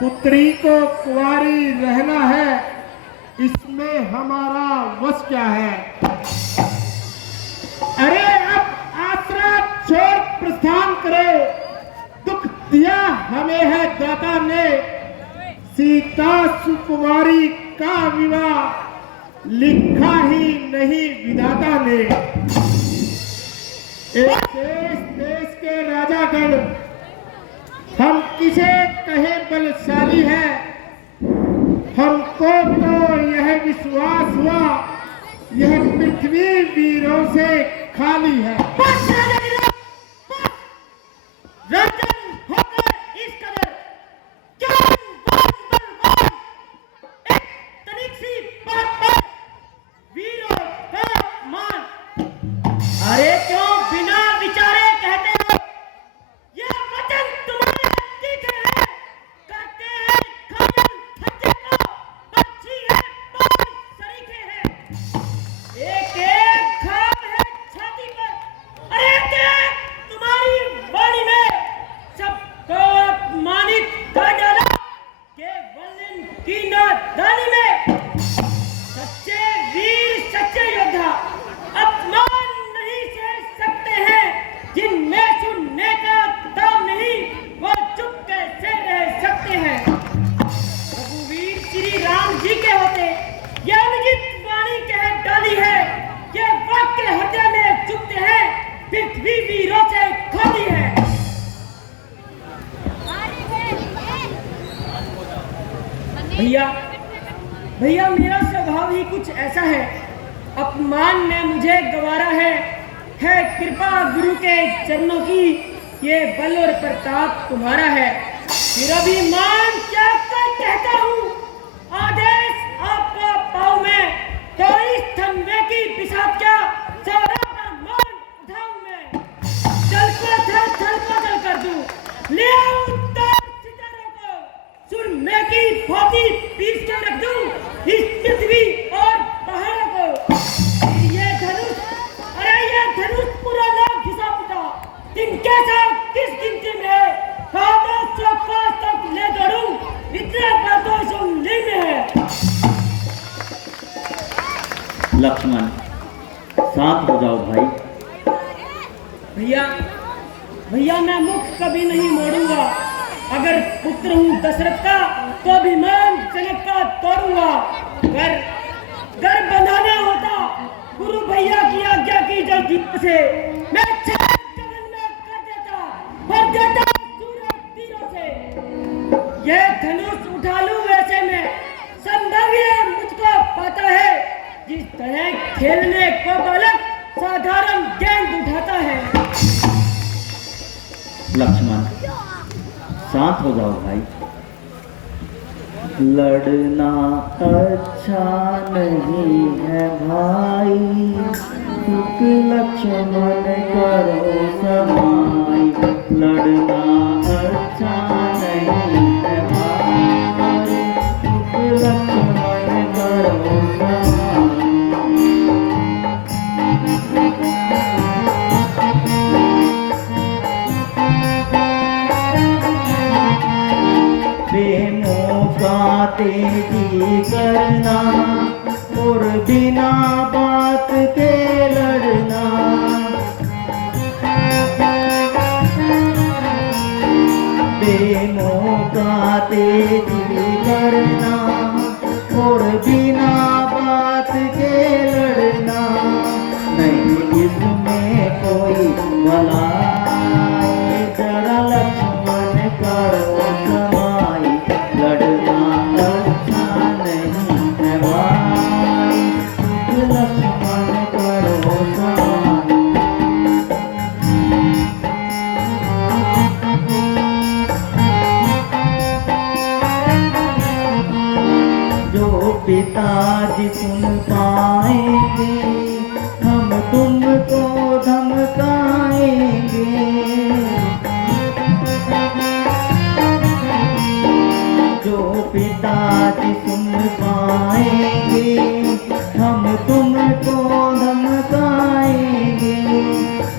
पुत्री को कुंवारी रहना है, इसमें हमारा वश क्या है। अरे अब आसरा छोड़ प्रस्थान करो, दुख दिया हमें है दाता ने। सीता सुकुमारी का विवाह लिखा ही नहीं विधाता ने। एक देश के राजागण हम किसे कहे बलशाली है, हमको तो यह विश्वास हुआ यह पृथ्वी वीरों से खाली है। अरे क्यों बिना विचारे कहते पृथ्वी वीरों से खाली है। भैया भैया मेरा स्वभाव ही कुछ ऐसा है, अपमान ने मुझे गवारा है कृपा गुरु के चरणों की, ये बल और प्रताप तुम्हारा है। फिर अभिमान क्या कर कहता हूँ, आदेश आपका पाऊं मैं, तो इस थनवे की पिशाच क्या सारा मान उठाऊं मैं। चल को चल कर दूं, ले आऊं तार सितारों को, सुरमे की फोती पीस के रख दूं इस पृथ्वी और पहाड़ों को। ये धनुष पुराना घिसा पिटा, तिनके साथ किस गिनती में तक ले दौड़ूं, इतने बातों सुनने में है। लक्ष्मण शांत हो जाओ भाई। भैया मैं मुख कभी नहीं मोड़ूंगा, अगर पुत्र हूँ दशरथ का तो अभिमान जनक का तोड़ूंगा। घर बंधाना होता गुरु भैया की आज्ञा की जल्दी से, मैं गगन में कर देता, भर देता सूरज तीरों से। ये धनुष उठा लूं वैसे में संभव है मुझको पता है, जिस तरह खेलने को बालक साधारण गेंद उठाता है। लक्ष्मण शांत हो जाओ भाई। लड़ना अच्छा नहीं है भाई, सुख लक्ष्मण करो समाई। लड़ना अच्छा नहीं है भाई, सुख लक्ष्मण करो समाई। प्रेमों का तेजी करना और बिना बात के लड़ना, प्रेमों का तेजी करना और बिना बात के लड़ना, नहीं इसमें कोई भलाई, जरा लक्ष्मण करो समाई। लड़ना अच्छा नहीं है भाई, लक्ष्मण करो समाई। जो पिताजी सुन पाएंगे हम तुमको धमकाएंगे, जो पिताजी सुन पाएंगे हम तुमको धमकाएंगे।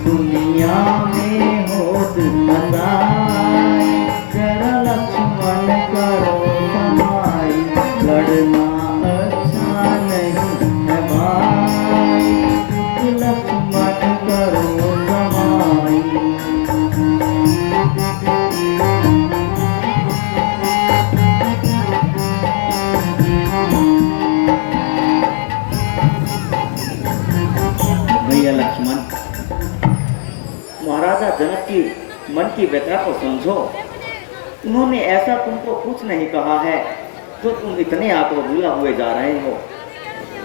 दुनिया में होत बसाए, जरा लक्ष्मण करो समाई। लड़ना अच्छा नहीं है भाई, लक्ष्मण करो समाई। भैया लक्ष्मण, महाराजा जनक की मन की व्यथा को समझो। उन्होंने ऐसा तुमको कुछ नहीं कहा है जो तुम इतने आक्रोशित हुए जा रहे हो।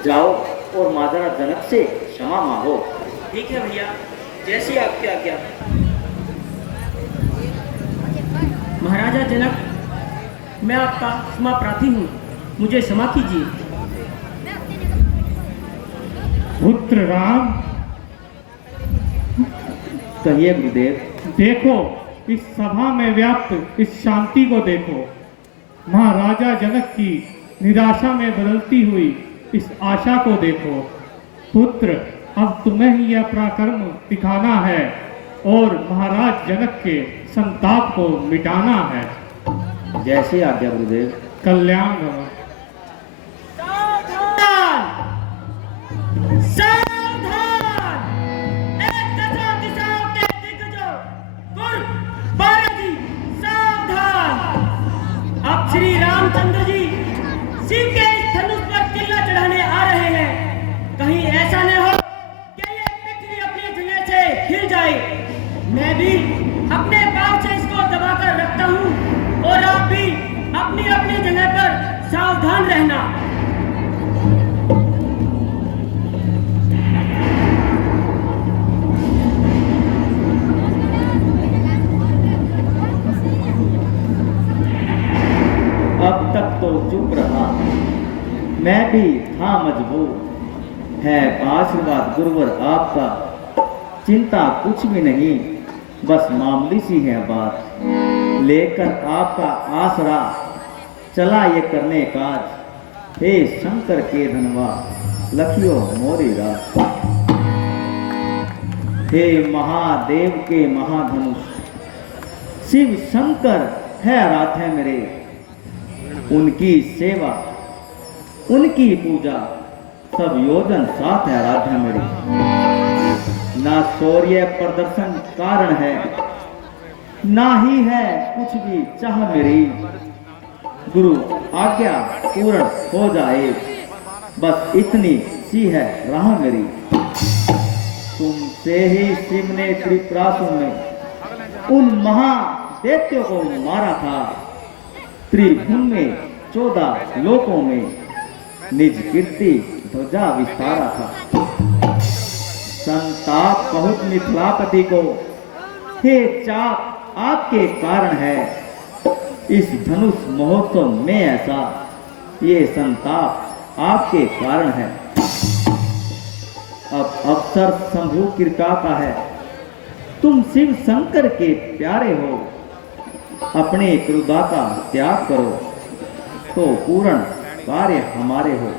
जाओ और महाराजा जनक से क्षमा मांगो। ठीक है भैया, जैसी आपकी आज्ञा। महाराजा जनक, मैं आपका क्षमा प्रार्थी हूँ, मुझे क्षमा कीजिए। पुत्र राम, कहिए गुरुदेव। देखो इस सभा में व्याप्त इस शांति को देखो, महाराजा जनक की निराशा में बदलती हुई इस आशा को देखो। पुत्र, अब तुम्हें ही यह पराक्रम दिखाना है और महाराज जनक के संताप को मिटाना है। जैसे आज्ञा गुरुदेव। कल्याण भवन। श्री रामचंद्र जी शिव के इस धनुष पर किल्ला चढ़ाने आ रहे हैं। कहीं ऐसा न हो कि ये पृथ्वी अपनी जगह से हिल जाए। मैं भी अपने पाँव से इसको दबाकर रखता हूँ और आप भी अपनी अपनी जगह पर सावधान रहना। अब तक तो चुप रहा, मैं भी था मजबूर। है आशीर्वाद गुरुवर आपका, चिंता कुछ भी नहीं, बस मामूली सी है बात। लेकर आपका आसरा चला ये करने काज। हे शंकर के धनवा लखियो मोरी रात। हे महादेव के महाधनुष, शिव शंकर है राधे मेरे। उनकी सेवा उनकी पूजा सब योजन साथ है राधा मेरी। ना शौर्य प्रदर्शन कारण है, ना ही है कुछ भी चाह मेरी। गुरु आज्ञा पूर्ण हो जाए, बस इतनी सी है राह मेरी। तुमसे ही शिव ने त्रिपुरासुर में उन महादैत्यों को मारा था। त्रिभुवन में 14 लोकों में निज कीर्ति ध्वजा विस्तारा था। संताप बहुत मिथिलापति को, हे चाप आपके कारण है। इस धनुष महोत्सव में ऐसा ये संताप आपके कारण है। अब अवसर शंभु कृपा का है, तुम शिव शंकर के प्यारे हो। अपने क्रोधा का त्याग करो तो पूर्ण कार्य हमारे हो।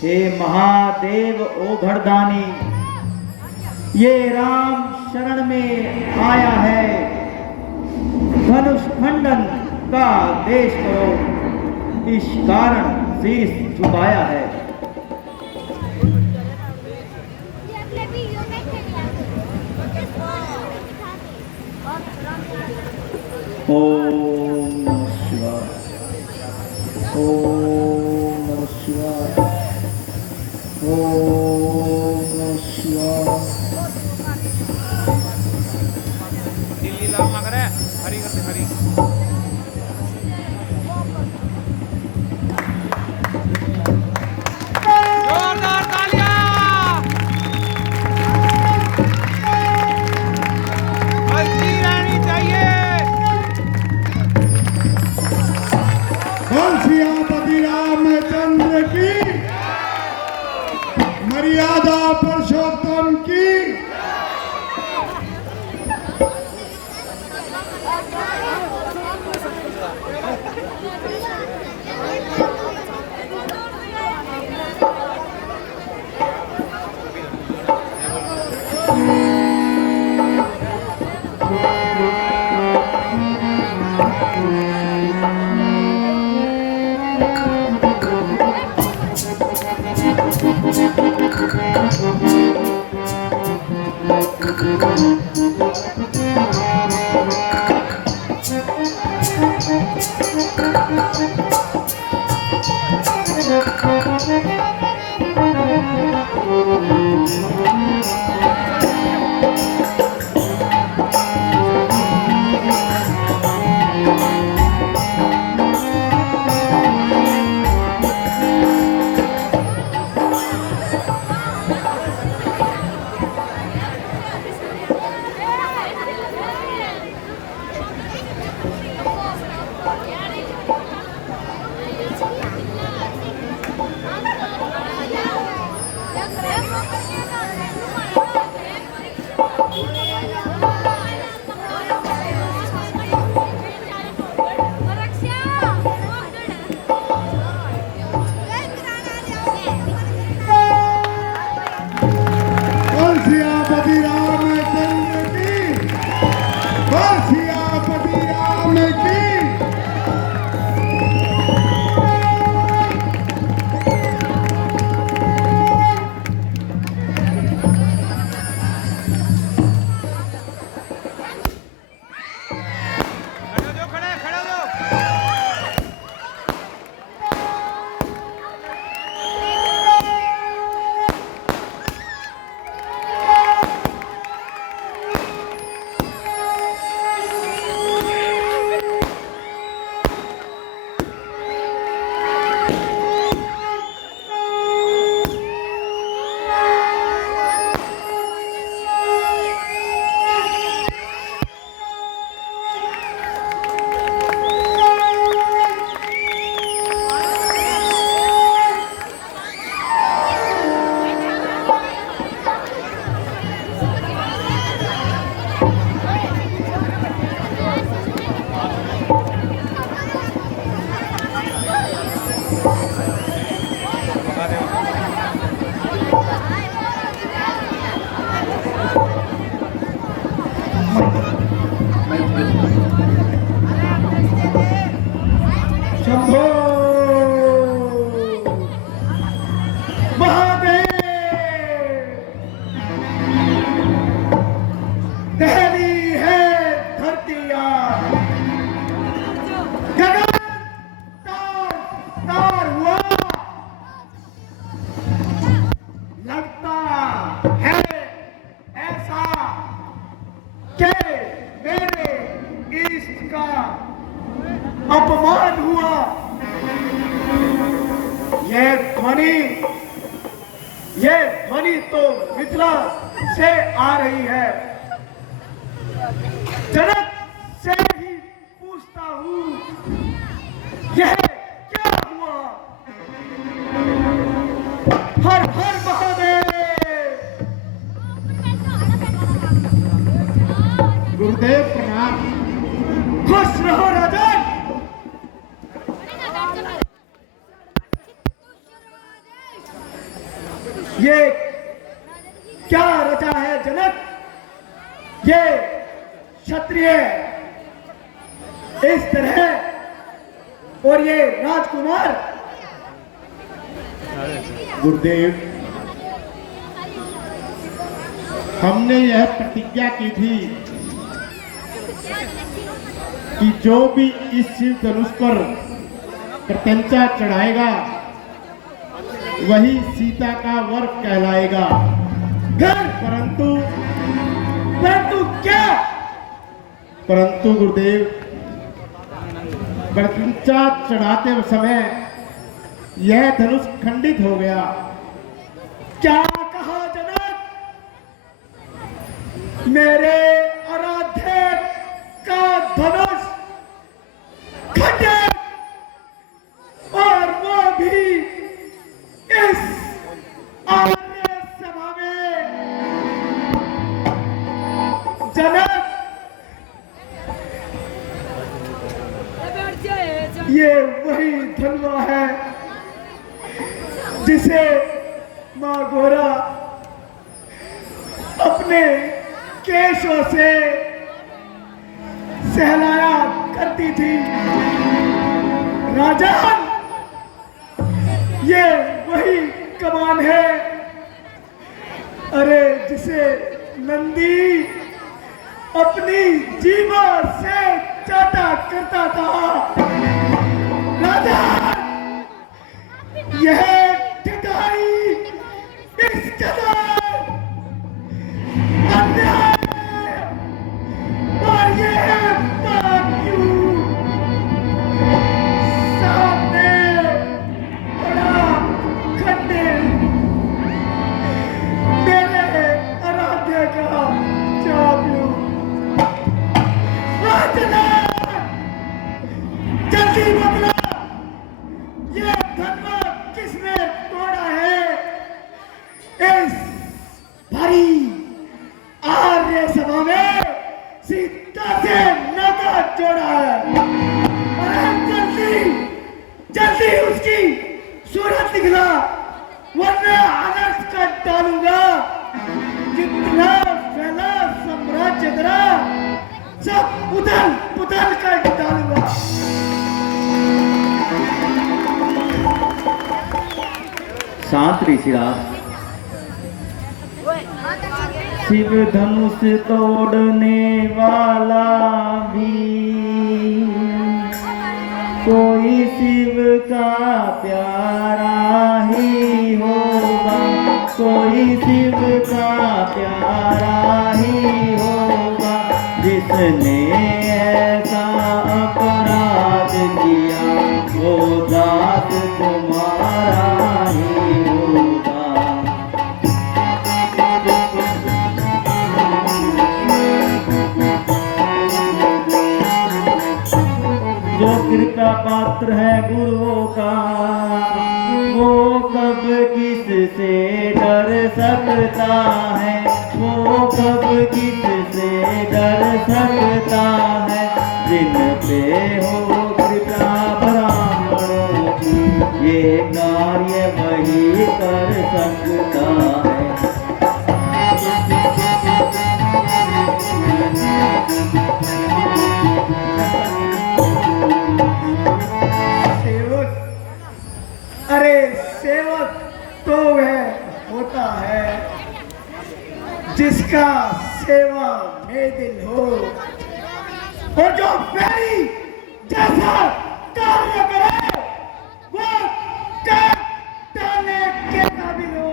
हे महादेव ओघड़दानी, ये राम शरण में आया है। धनुष खंडन का आदेश करो, इस कारण शीश झुकाया है। ओम नमः शिवाय, ओम नमः शिवाय, ओम नमः शिवाय। दिल्ली लाल नगर है, हरी करते हरी। जोरदार तालियां। बस्ती रहनी चाहिए। सियापति रामचंद्र की, मर्यादा पुरुषोत्तम की। कि मेरे इष्ट का अपमान हुआ। यह ध्वनि तो मिथिला से आ रही है। जनक से ही पूछता हूँ, यह क्या हुआ? हर हर महादेव। गुरुदेव प्रणाम। खुश रहो राजन। ये क्या रचा है जनक? ये क्षत्रिय इस तरह और ये राजकुमार। गुरुदेव, हमने यह प्रतिज्ञा की थी कि जो भी इस शिव धनुष पर प्रत्यंचा चढ़ाएगा वही सीता का वर कहलाएगा। परंतु क्या? परंतु गुरुदेव, प्रत्यंचा चढ़ाते समय यह धनुष खंडित हो गया। क्या कहा जनक? मेरे आराध्य का धनुष खंडित, और वो भी इस आर्य सभा में। जनक, ये वही धनवा है जिसे माँ गोरा अपने केशों से सहलाया करती थी। राजन, ये वही कमान है, अरे जिसे नंदी अपनी जीवा से चाटा करता था। राजन, यह ठिकाई इस कदर अन्याय और ये बात क्यों सामने बड़ा खंडित मेरे आराध्य का चाप्यू। जल्दी बदला, ये धनवा किसने तोड़ा है? इस भारी आर्य सभा में सीता से नाता जोड़ा है। अरे जल्दी उसकी सूरत दिखला, वरना अनर्थ कर डालूंगा। जितना फैला साम्राज्य तेरा सब उथल पुथल कर डालूंगा। शांत ऋषिराज। शिव धनुष तोड़ने वाला भी कोई शिव का प्यारा ही होगा, कोई शिव का प्यारा ही होगा। जिसने ऐसा अपराध किया वो दास तुम्हारा ही होगा। जो कृपा पात्र है गुरुओं का वो कब किस से डर सकता है, वो कब किस से डर सकता है। जिन पे हो कृपा ब्राह्मणों की ये कार्य वही कर सकता है। अरे सेवक तो वह होता है जिसका सेवा में दिल हो, और जो मेरी जैसा कार्य करे वो कर डालने के काबिल हो।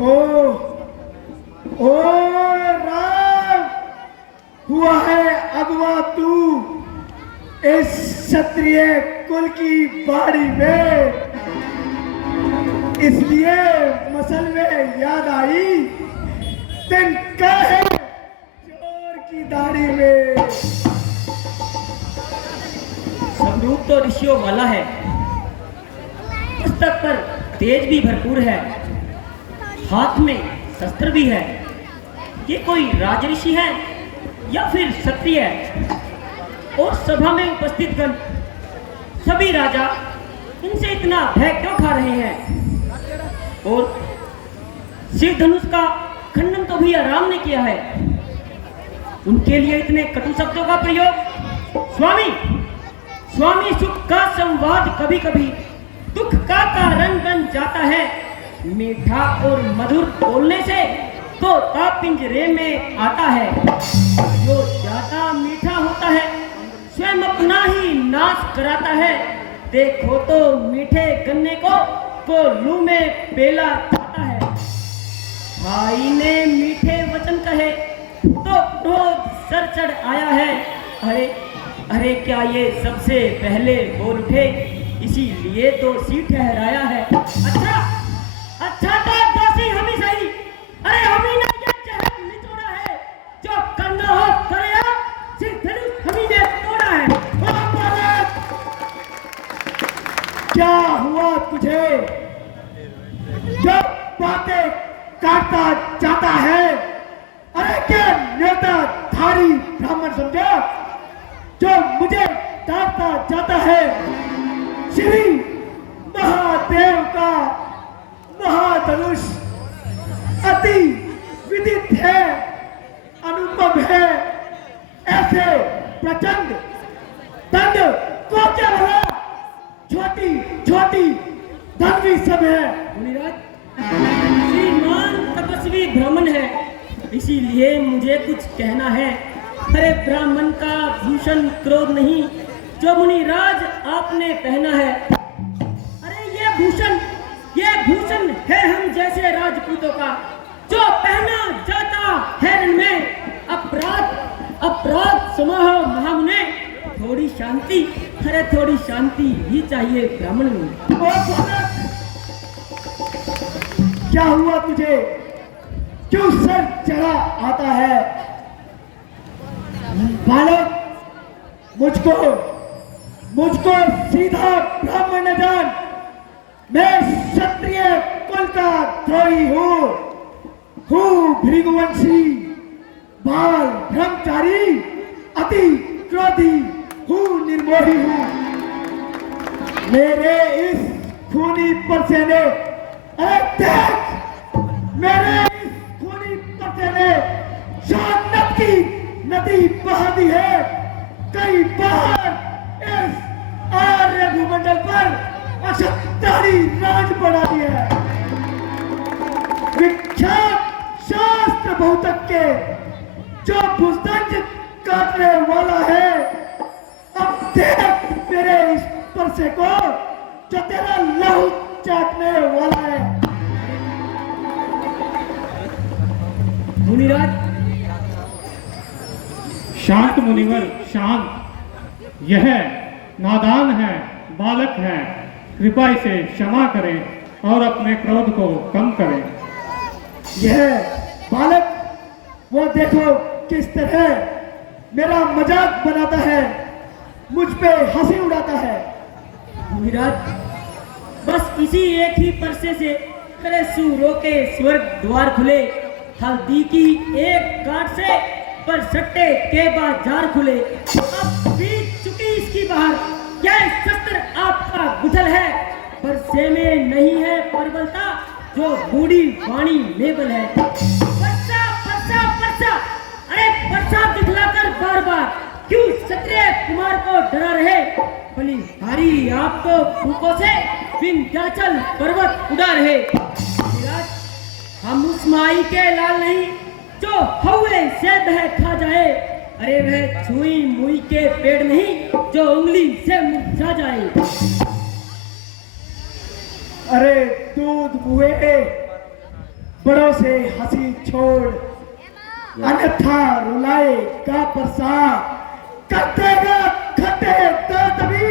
ओ हुआ है अगवा तू इस क्षत्रिय कुल की बाड़ी में, इसलिए मसल में याद आई तिनका है चोर की दाढ़ी में। स्वरूप तो ऋषियों वाला है, पुस्तक पर तेज भी भरपूर है, हाथ में शस्त्र भी है। ये कोई राजऋषि है या फिर क्षत्रिय है? और सभा में उपस्थित गण सभी राजा इनसे इतना भय क्यों खा रहे हैं? और शिव धनुष का खंडन तो भी आराम ने किया है, उनके लिए इतने कटु शब्दों का प्रयोग? स्वामी सुख का संवाद कभी कभी दुख का कारण बन जाता है। मीठा और मधुर बोलने से तो पिंजरे में आता है, जो ज्यादा मीठा होता है स्वयं अपना ही नाश कराता है। देखो तो मीठे गन्ने को लू में पेला जाता है। भाई ने मीठे वचन कहे तो क्रोध सर चढ़ आया है। अरे क्या ये सबसे पहले बोल उठे, इसीलिए दोषी ठहराया है। अच्छा तो दोषी हम ही सही। अरे हम ही ने ये जहर निचोड़ा है, जो करना हो करे, सिर्फ धनुष हम ही ने तोड़ा है। क्या हुआ तुझे जो बातें काटता जाता है? अरे क्या न्योता धारी ब्राह्मण समझा जो मुझे डांटता जाता है? श्री महादेव का महाधनुष अति विदित है, अनुपम है। ऐसे प्रचंड दंड को क्या भला छोटी धनवी सब है। श्रीमान तपस्वी ब्राह्मण है, इसीलिए मुझे कुछ कहना है। अरे ब्राह्मण का भूषण क्रोध नहीं, जो मुनिराज आपने पहना है। अरे ये भूषण है हम जैसे राजपूतों का, जो पहना जाता है रण में। अपराध समाह महामुने, थोड़ी शांति, अरे थोड़ी शांति भी चाहिए ब्राह्मण में। क्या हुआ तुझे, क्यों सर चढ़ा आता है? बालक, मुझको सीधा ब्राह्मण न जान। मैं क्षत्रिय कुल का द्रोही हूँ भृगुवंशी, बाल ब्रह्मचारी, अति क्रोधी हूँ, निर्मोही हूँ। मेरे इस खूनी परसेने, मेरे इस खूनी परसेने जन्नत की नदी बहा दी है। कई बार इस आर्य भूमंडल पर अशक्तारी राज बढ़ा दिया है। विख्यात शास्त्र बहुतक के जो भुजदंड काटने वाला है, अब देख मेरे इस परसे को जो तेरा लहू चाटने वाला है। मुनिराज, शांत मुनिवर शांत। यह नादान है, बालक है, कृपा इसे क्षमा करें और अपने क्रोध को कम करें। यह बालक वो देखो किस तरह मेरा मजाक बनाता है, मुझ पे हंसी उड़ाता है। मुनिराज, बस इसी एक ही परसे से करे सूरों के स्वर्ग द्वार खुले, हल्दी की एक काट से पर सट्टे के बाजार खुले। अब बीत चुकी इसकी बाहर, यह शस्त्र आपका गुथल है, परसे में नहीं है परबलता, जो बूढ़ी वाणी लेबल है। परसा परसा परसा, अरे परसा दिखलाकर बार बार क्यों क्षत्रिय कुमार को डरा रहे? भली भारी आप तो फूकों से विंध्याचल पर्वत उड़ा रहे। हम उस माई के लाल नहीं जो हौवे से बह खा जाए। अरे वह छुई मुई के पेड़ नहीं जो उंगली से मुरझा जाए। अरे दूध मुए बड़ों से हंसी छोड़, अन्यथा रुलाएगा परसा, कर देगा खटे दर्द भी,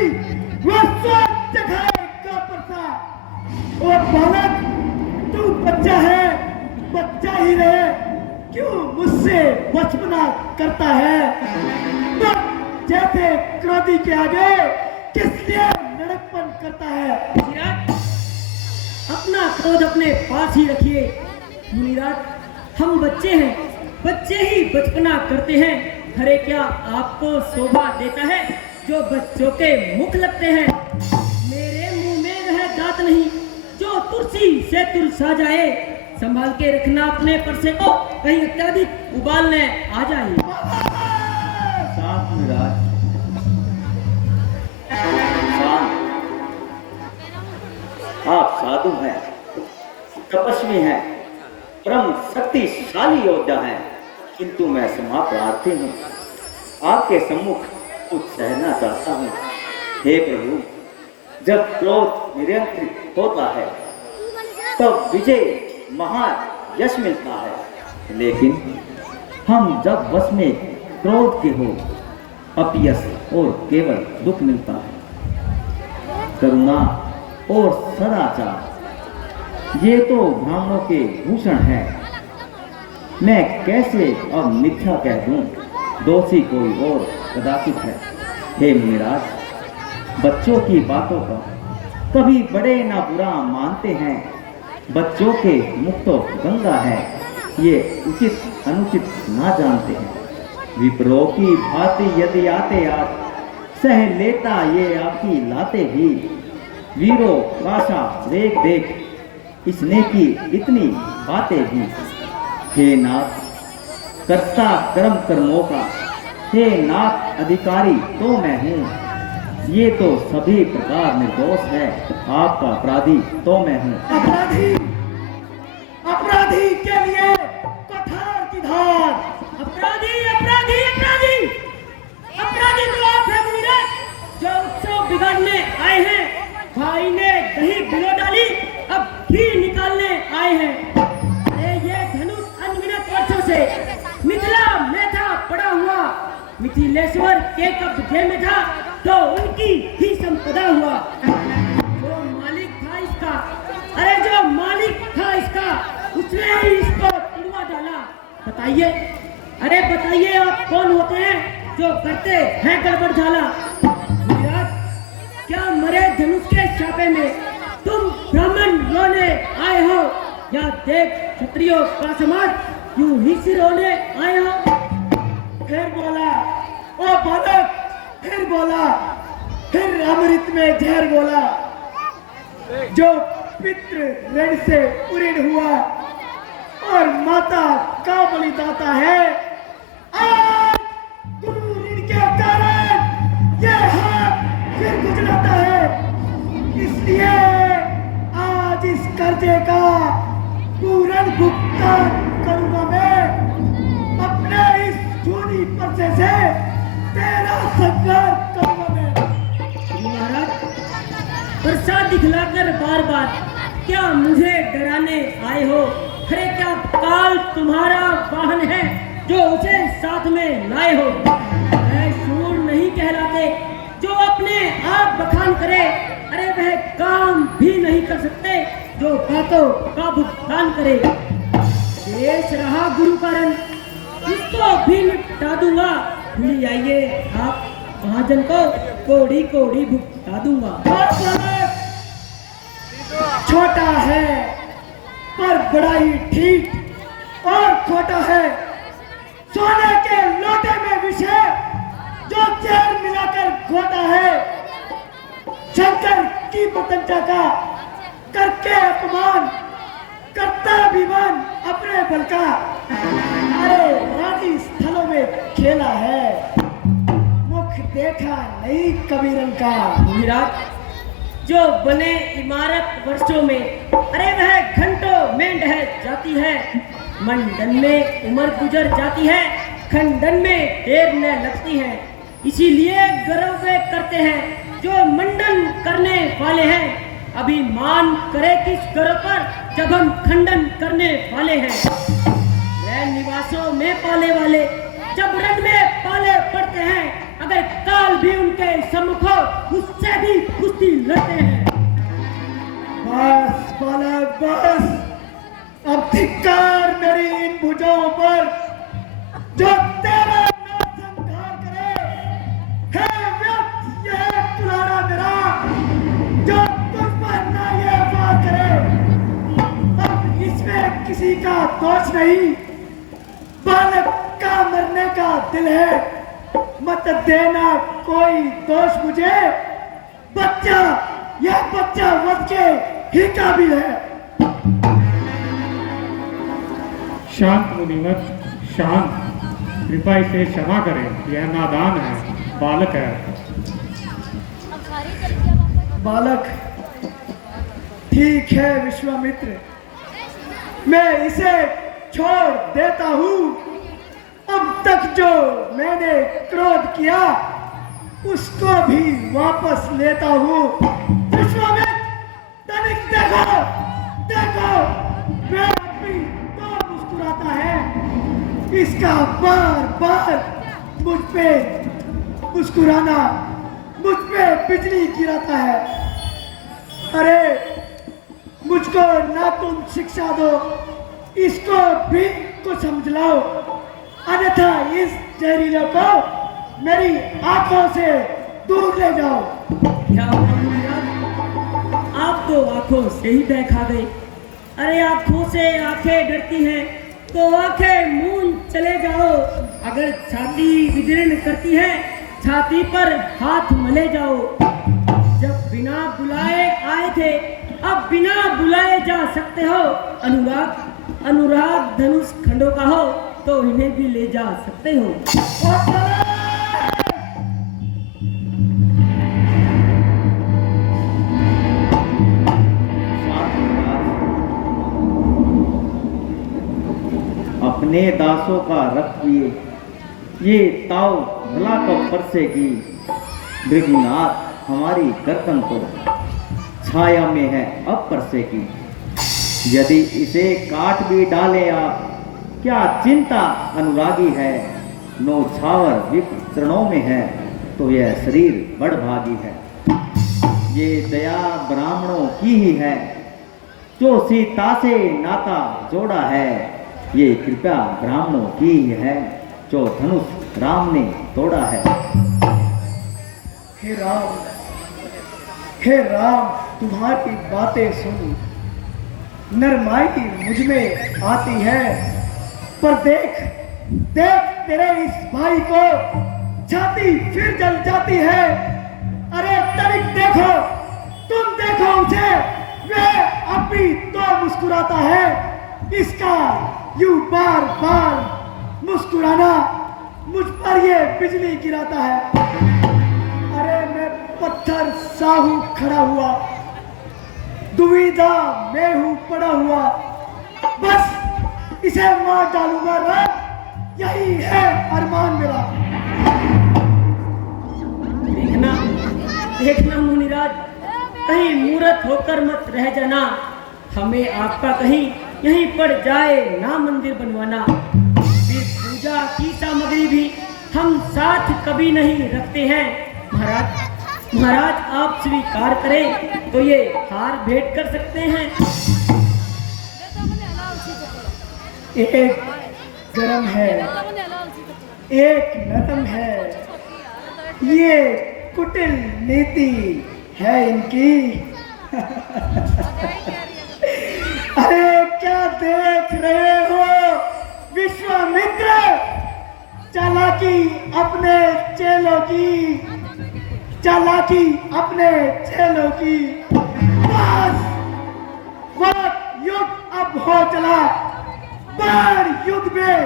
वो सोच जगाएगा परसा। ओ बालक, तू बच्चा है, बच्चा ही रहे, क्यों मुझसे बचपना करता है? तो जैसे क्रोधी के आगे किस लिए लड़कपन करता है? अपना क्रोध अपने पास ही रखिए मुनिराज, हम बच्चे हैं, बच्चे ही बचपना करते हैं। अरे क्या आपको शोभा देता है जो बच्चों के मुख लगते हैं? मेरे मुंह में वह दांत नहीं जो तुलसी से तुलसा जाए। संभाल के रखना अपने परसे को, कहीं अत्यधिक उबालने आ जाए। शांत मुनिराज, शांत। आप साधु हैं, तपस्वी हैं, परम शक्तिशाली योद्धा हैं, किंतु मैं क्षमा प्रार्थी हूँ। आपके सम्मुख कुछ सहना चाहता हूँ। हे प्रभु, जब क्रोध नियंत्रित होता है तब विजय महान यश मिलता है, लेकिन हम जब वश में क्रोध के हो अपयश और केवल दुख मिलता है। करुणा और सदाचार ये तो ब्राह्मणों के भूषण हैं। मैं कैसे अब मिथ्या कह दूं, दोषी कोई और कदाचित है। हे मुनिराज, बच्चों की बातों का कभी बड़े ना बुरा मानते हैं। बच्चों के मुख तो गंगा है, ये उचित अनुचित ना जानते हैं। विप्रो की भांति यदि आते आप सह लेता ये आपकी लाते भी। वीरो काशा देख देख इसने की इतनी बातें भी। हे नाथ, कर्ता कर्म कर्मों का, हे नाथ अधिकारी तो मैं हूँ। ये तो सभी प्रकार निर्दोष है, आपका अपराधी तो मैं हूँ। अपराधी, अपराधी के लिए कठार की धार। अपराधी अपराधी अपराधी अपराधी तो आप है मुनिराज, जो उत्सव बिगाड़ने आए हैं। भाई ने दही भिगो डाली, अब घी निकालने आए हैं। अरे ये धनुष अनगिनत वर्षों से मिथिला में था पड़ा हुआ। मिथिलेश्वर के कब्जे में था तो उनकी ही संपदा हुआ। जो मालिक था इसका, अरे जो मालिक था इसका, उसने ही इसको तुड़वा डाला। बताइए, अरे बताइए आप कौन होते हैं जो करते हैं गड़बड़ झाला? क्या मरे धनुष के छापे में तुम ब्राह्मण रोने आए हो, या देख क्षत्रियों का समाज यूं ही सिरोने आए हो? फिर बोला, ओ बालक, फिर बोला, फिर अमृत में जहर बोला। जो पितृ ऋण से उऋण हुआ और माता का बलिदाता है, आज गुरु ऋण के कारण ये हाथ फिर गुजराता है। इसलिए आज इस कर्जे का पूर्ण भुगतान करूंगा मैं। अपने इस जूनी पर्चे से तेरा संहार करूंगा मैं। महाराज, प्रसाद दिखलाकर बार बार क्या मुझे डराने आए हो? अरे क्या काल तुम्हारा वाहन है जो उसे साथ में लाए हो? शूर नहीं कहलाते जो अपने आप बखान करे। अरे वह काम भी नहीं कर सकते जो बातों का भुगतान करे। देश रहा गुरु कारण, इसको भी निपटा दूंगा। भूली आइए आप महाजन को कोड़ी कोड़ी भुगता दूंगा। छोटा है पर बड़ा ही ठीक, और खोटा है सोने के लोटे में विष है जो जहर मिलाकर घोटा है। शंकर की प्रशंसा का करके अपमान करता अभिमान अपने बल का। अरे रानी स्थलों में खेला है, मुख देखा नहीं कबीरन का। मुनिराज, जो बने इमारत वर्षों में, अरे वह घंटों में ढह जाती है। मंडन में उम्र गुजर जाती है, खंडन में देर न लगती है। इसीलिए गर्व वे करते हैं जो मंडन करने वाले हैं। अभिमान करे किस गर्व पर जब हम खंडन करने वाले हैं। वह निवासों में हैं पाले वाले, जब रण में पाले पड़ते हैं, अगर काल भी उनके सम्मुख हो, उससे भी कुश्ती लड़ते हैं। बस बालक बस, अब धिक्कार मेरी इन भुजाओं पर जो तेरा नरसंहार करे। है व्यर्थ यह कुल्हाड़ा मेरा जो तुझ पर ना ये वार करे। अब इसमें किसी का दोष नहीं, बालक का मरने का दिल है, मत देना कोई दोष मुझे। बच्चा, यह बच्चा वध के ही काबिल है। शांत मुनिवर, शांत। कृपा इसे क्षमा करें, यह नादान है, बालक है। बालक ठीक है विश्वामित्र, मैं इसे छोड़ देता हूँ। अब तक जो मैंने क्रोध किया उसको भी वापस लेता हूँ। विश्वामित्र, तनिक देखो, देखो, मैं भी तो मुस्कुराता है, इसका बार बार मुझ पे मुस्कुराना मुझ पे बिजली गिराता है। अरे मुझको ना तुम शिक्षा दो, इसको भी कुछ समझ लाओ, अन्यथा इस जहरीले को मेरी आंखों से दूर ले जाओ। क्या हुआ मुनिराज? आप तो आंखों से ही बहका गए। अरे आंखों से आंखें डरती हैं तो आंखें मूंद चले जाओ। अगर छाती विदीर्ण करती है, छाती पर हाथ मले जाओ। जब बिना बुलाए आए थे, अब बिना बुलाए जा सकते हो। अनुराग धनुष खंडों का हो तो इन्हें भी ले जा सकते हो। अपने दासों का रख पिए, ये ताव भला को परसेगी। भृगुनाथ हमारी गर्दन तो छाया में है अब परसेगी। यदि इसे काट भी डाले आप, क्या चिंता अनुरागी है। नौछावर विप्र चरणों में है तो यह शरीर बड़ भागी है। ये दया ब्राह्मणों की ही है, जो सीता से नाता जोड़ा है। ये कृपा ब्राह्मणों की ही है, जो धनुष राम ने तोड़ा है। हे राम, हे राम, तुम्हारी बातें सुन नरमाई मुझ में आती है। पर देख देख तेरे इस भाई को छाती फिर जल जाती है। अरे तनिक देखो, तुम देखो उसे, वह अब भी तो मुस्कुराता है। इसका यूं बार बार मुस्कुराना मुझ पर ये बिजली गिराता है। अरे मैं पत्थर सा हूं खड़ा हुआ, दुविधा में हूं पड़ा हुआ, बस इसे मार डालूंगा राम, यही है अरमान मेरा। देखना देखना मुनिराज, कहीं मूर्त होकर मत रह जाना। हमें आपका कहीं यहीं पड़ जाए ना मंदिर बनवाना। फिर पूजा की सामग्री भी हम साथ कभी नहीं रखते हैं। महाराज आप स्वीकार करें तो ये हार भेंट कर सकते हैं। एक गरम है, एक नरम है, ये कुटिल नीति है इनकी। अरे क्या देख रहे हो विश्वामित्र, चालाकी अपने चेलों की, चालाकी अपने चेलों की। बस वक्त युद्ध अब हो चला, बार युद्ध में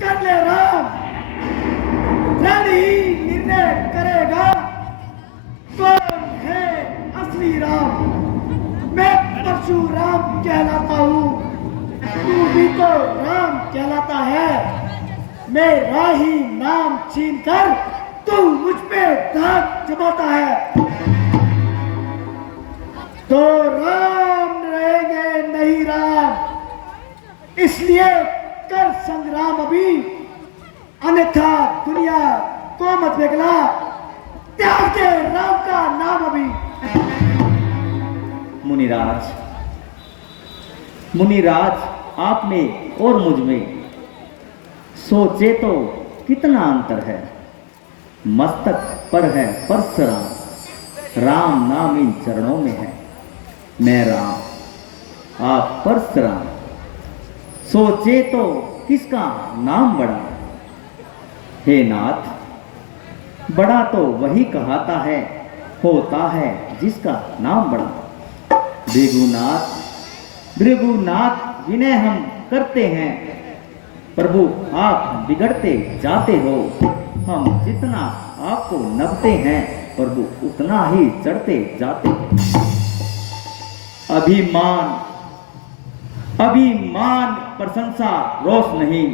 कर ले राम। रण ही निर्णय करेगा कौन है असली राम। मैं परशुराम कहलाता हूँ, तू भी तो राम कहलाता है। मेरा ही नाम छीन कर तू मुझ पे दाग जमाता है। तो राम रहेंगे नहीं राम, इसलिए कर संग्राम अभी, अन्यथा दुनिया को मत बेगला, त्याग दे राम का नाम अभी। मुनिराज, आप में और मुझ में सोचे तो कितना अंतर है। मस्तक पर है परशुराम, राम नाम इन चरणों में है। मैं राम, आप परशुराम, सोचे तो किसका नाम बड़ा। हे नाथ, बड़ा तो वही कहाता है, होता है जिसका नाम बड़ा। भृगुनाथ विनय हम करते हैं, प्रभु आप बिगड़ते जाते हो। हम जितना आपको नभते हैं, प्रभु उतना ही चढ़ते जाते हो। अभिमान प्रशंसा रोष नहीं,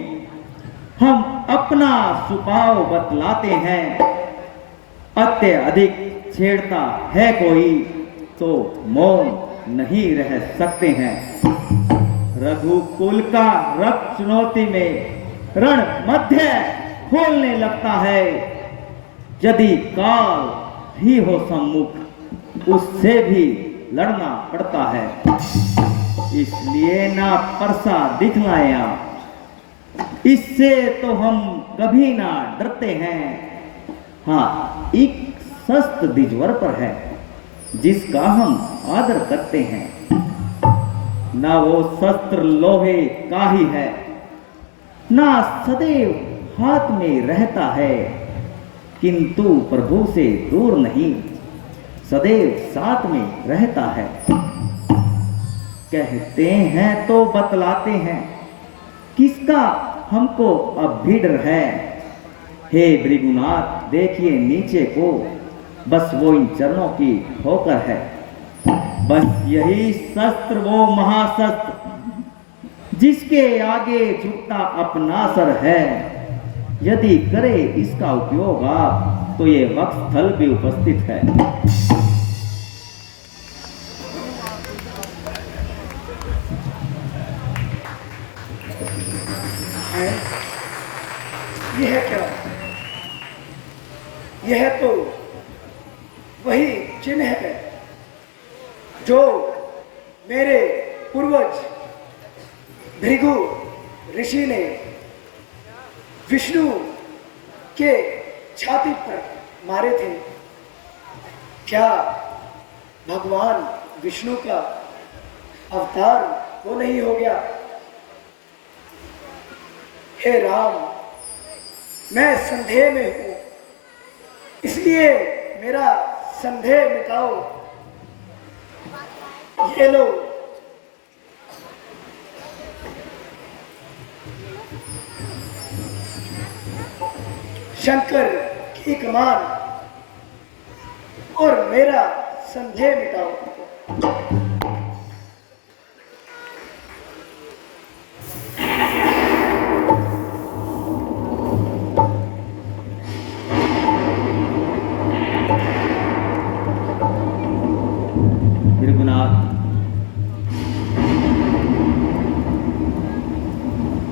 हम अपना स्वभाव बतलाते हैं। अत्यधिक छेड़ता है कोई तो मौन नहीं रह सकते हैं। रघुकुल का रक्त चुनौती में रण मध्य खोलने लगता है। यदि काल भी हो सम्मुख, उससे भी लड़ना पड़ता है। इसलिए ना परसा दिखलाया, इससे तो हम कभी ना डरते हैं। हाँ, एक शस्त्र द्विजवर पर है, जिसका हम आदर करते हैं। ना वो शस्त्र लोहे का ही है, ना सदैव हाथ में रहता है, किंतु प्रभु से दूर नहीं, सदैव साथ में रहता है। कहते हैं तो बतलाते हैं, किसका हमको अब भी डर है। हे भृगुनाथ, देखिए नीचे को, बस वो इन चरणों की ठोकर है। बस यही शस्त्र वो महाशस्त्र, जिसके आगे झुकता अपना सर है। यदि करे इसका उपयोग आप, तो ये वक्षस्थल भी उपस्थित है। यह क्या? यह तो वही चिन्ह है जो मेरे पूर्वज भृगु ऋषि ने विष्णु के छाती पर मारे थे। क्या भगवान विष्णु का अवतार वो नहीं हो गया? हे राम, मैं संदेह में हूं, इसलिए मेरा संदेह मिटाओ। ये लो, शंकर की कमान और मेरा संदेह मिटाओ।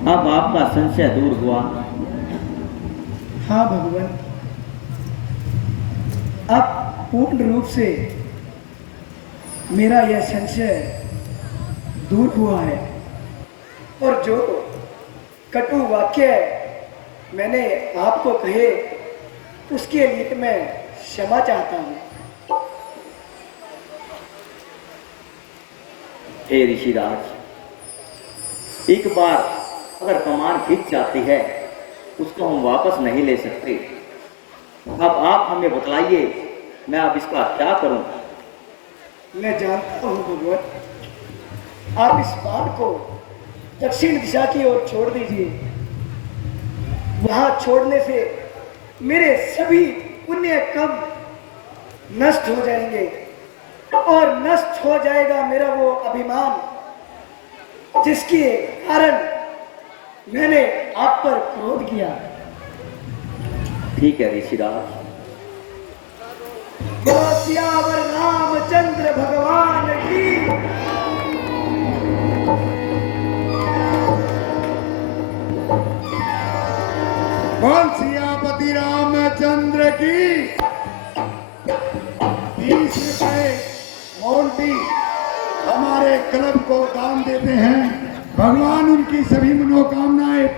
अब आपका संशय दूर हुआ? हाँ भगवान, अब पूर्ण रूप से मेरा यह संशय दूर हुआ है, और जो कटु वाक्य मैंने आपको कहे, उसके लिए मैं क्षमा चाहता हूँ। हे ऋषिराज, एक बार अगर कमान खींच जाती है, उसको हम वापस नहीं ले सकते। अब आप हमें बतलाइए, मैं अब इसका क्या करूं? मैं जानता हूं भगवान, आप इस बाण को दक्षिण दिशा की ओर छोड़ दीजिए। वहां छोड़ने से मेरे सभी पुण्य कर्म नष्ट हो जाएंगे, और नष्ट हो जाएगा मेरा वो अभिमान, जिसके कारण मैंने आप पर क्रोध किया। ठीक है ऋषिराज। सियावर रामचंद्र भगवान की। बोल सियापति रामचंद्र की 20 रुपए मौलवी हमारे क्लब को दान देते हैं, भगवान उनकी सभी मनोकामनाएं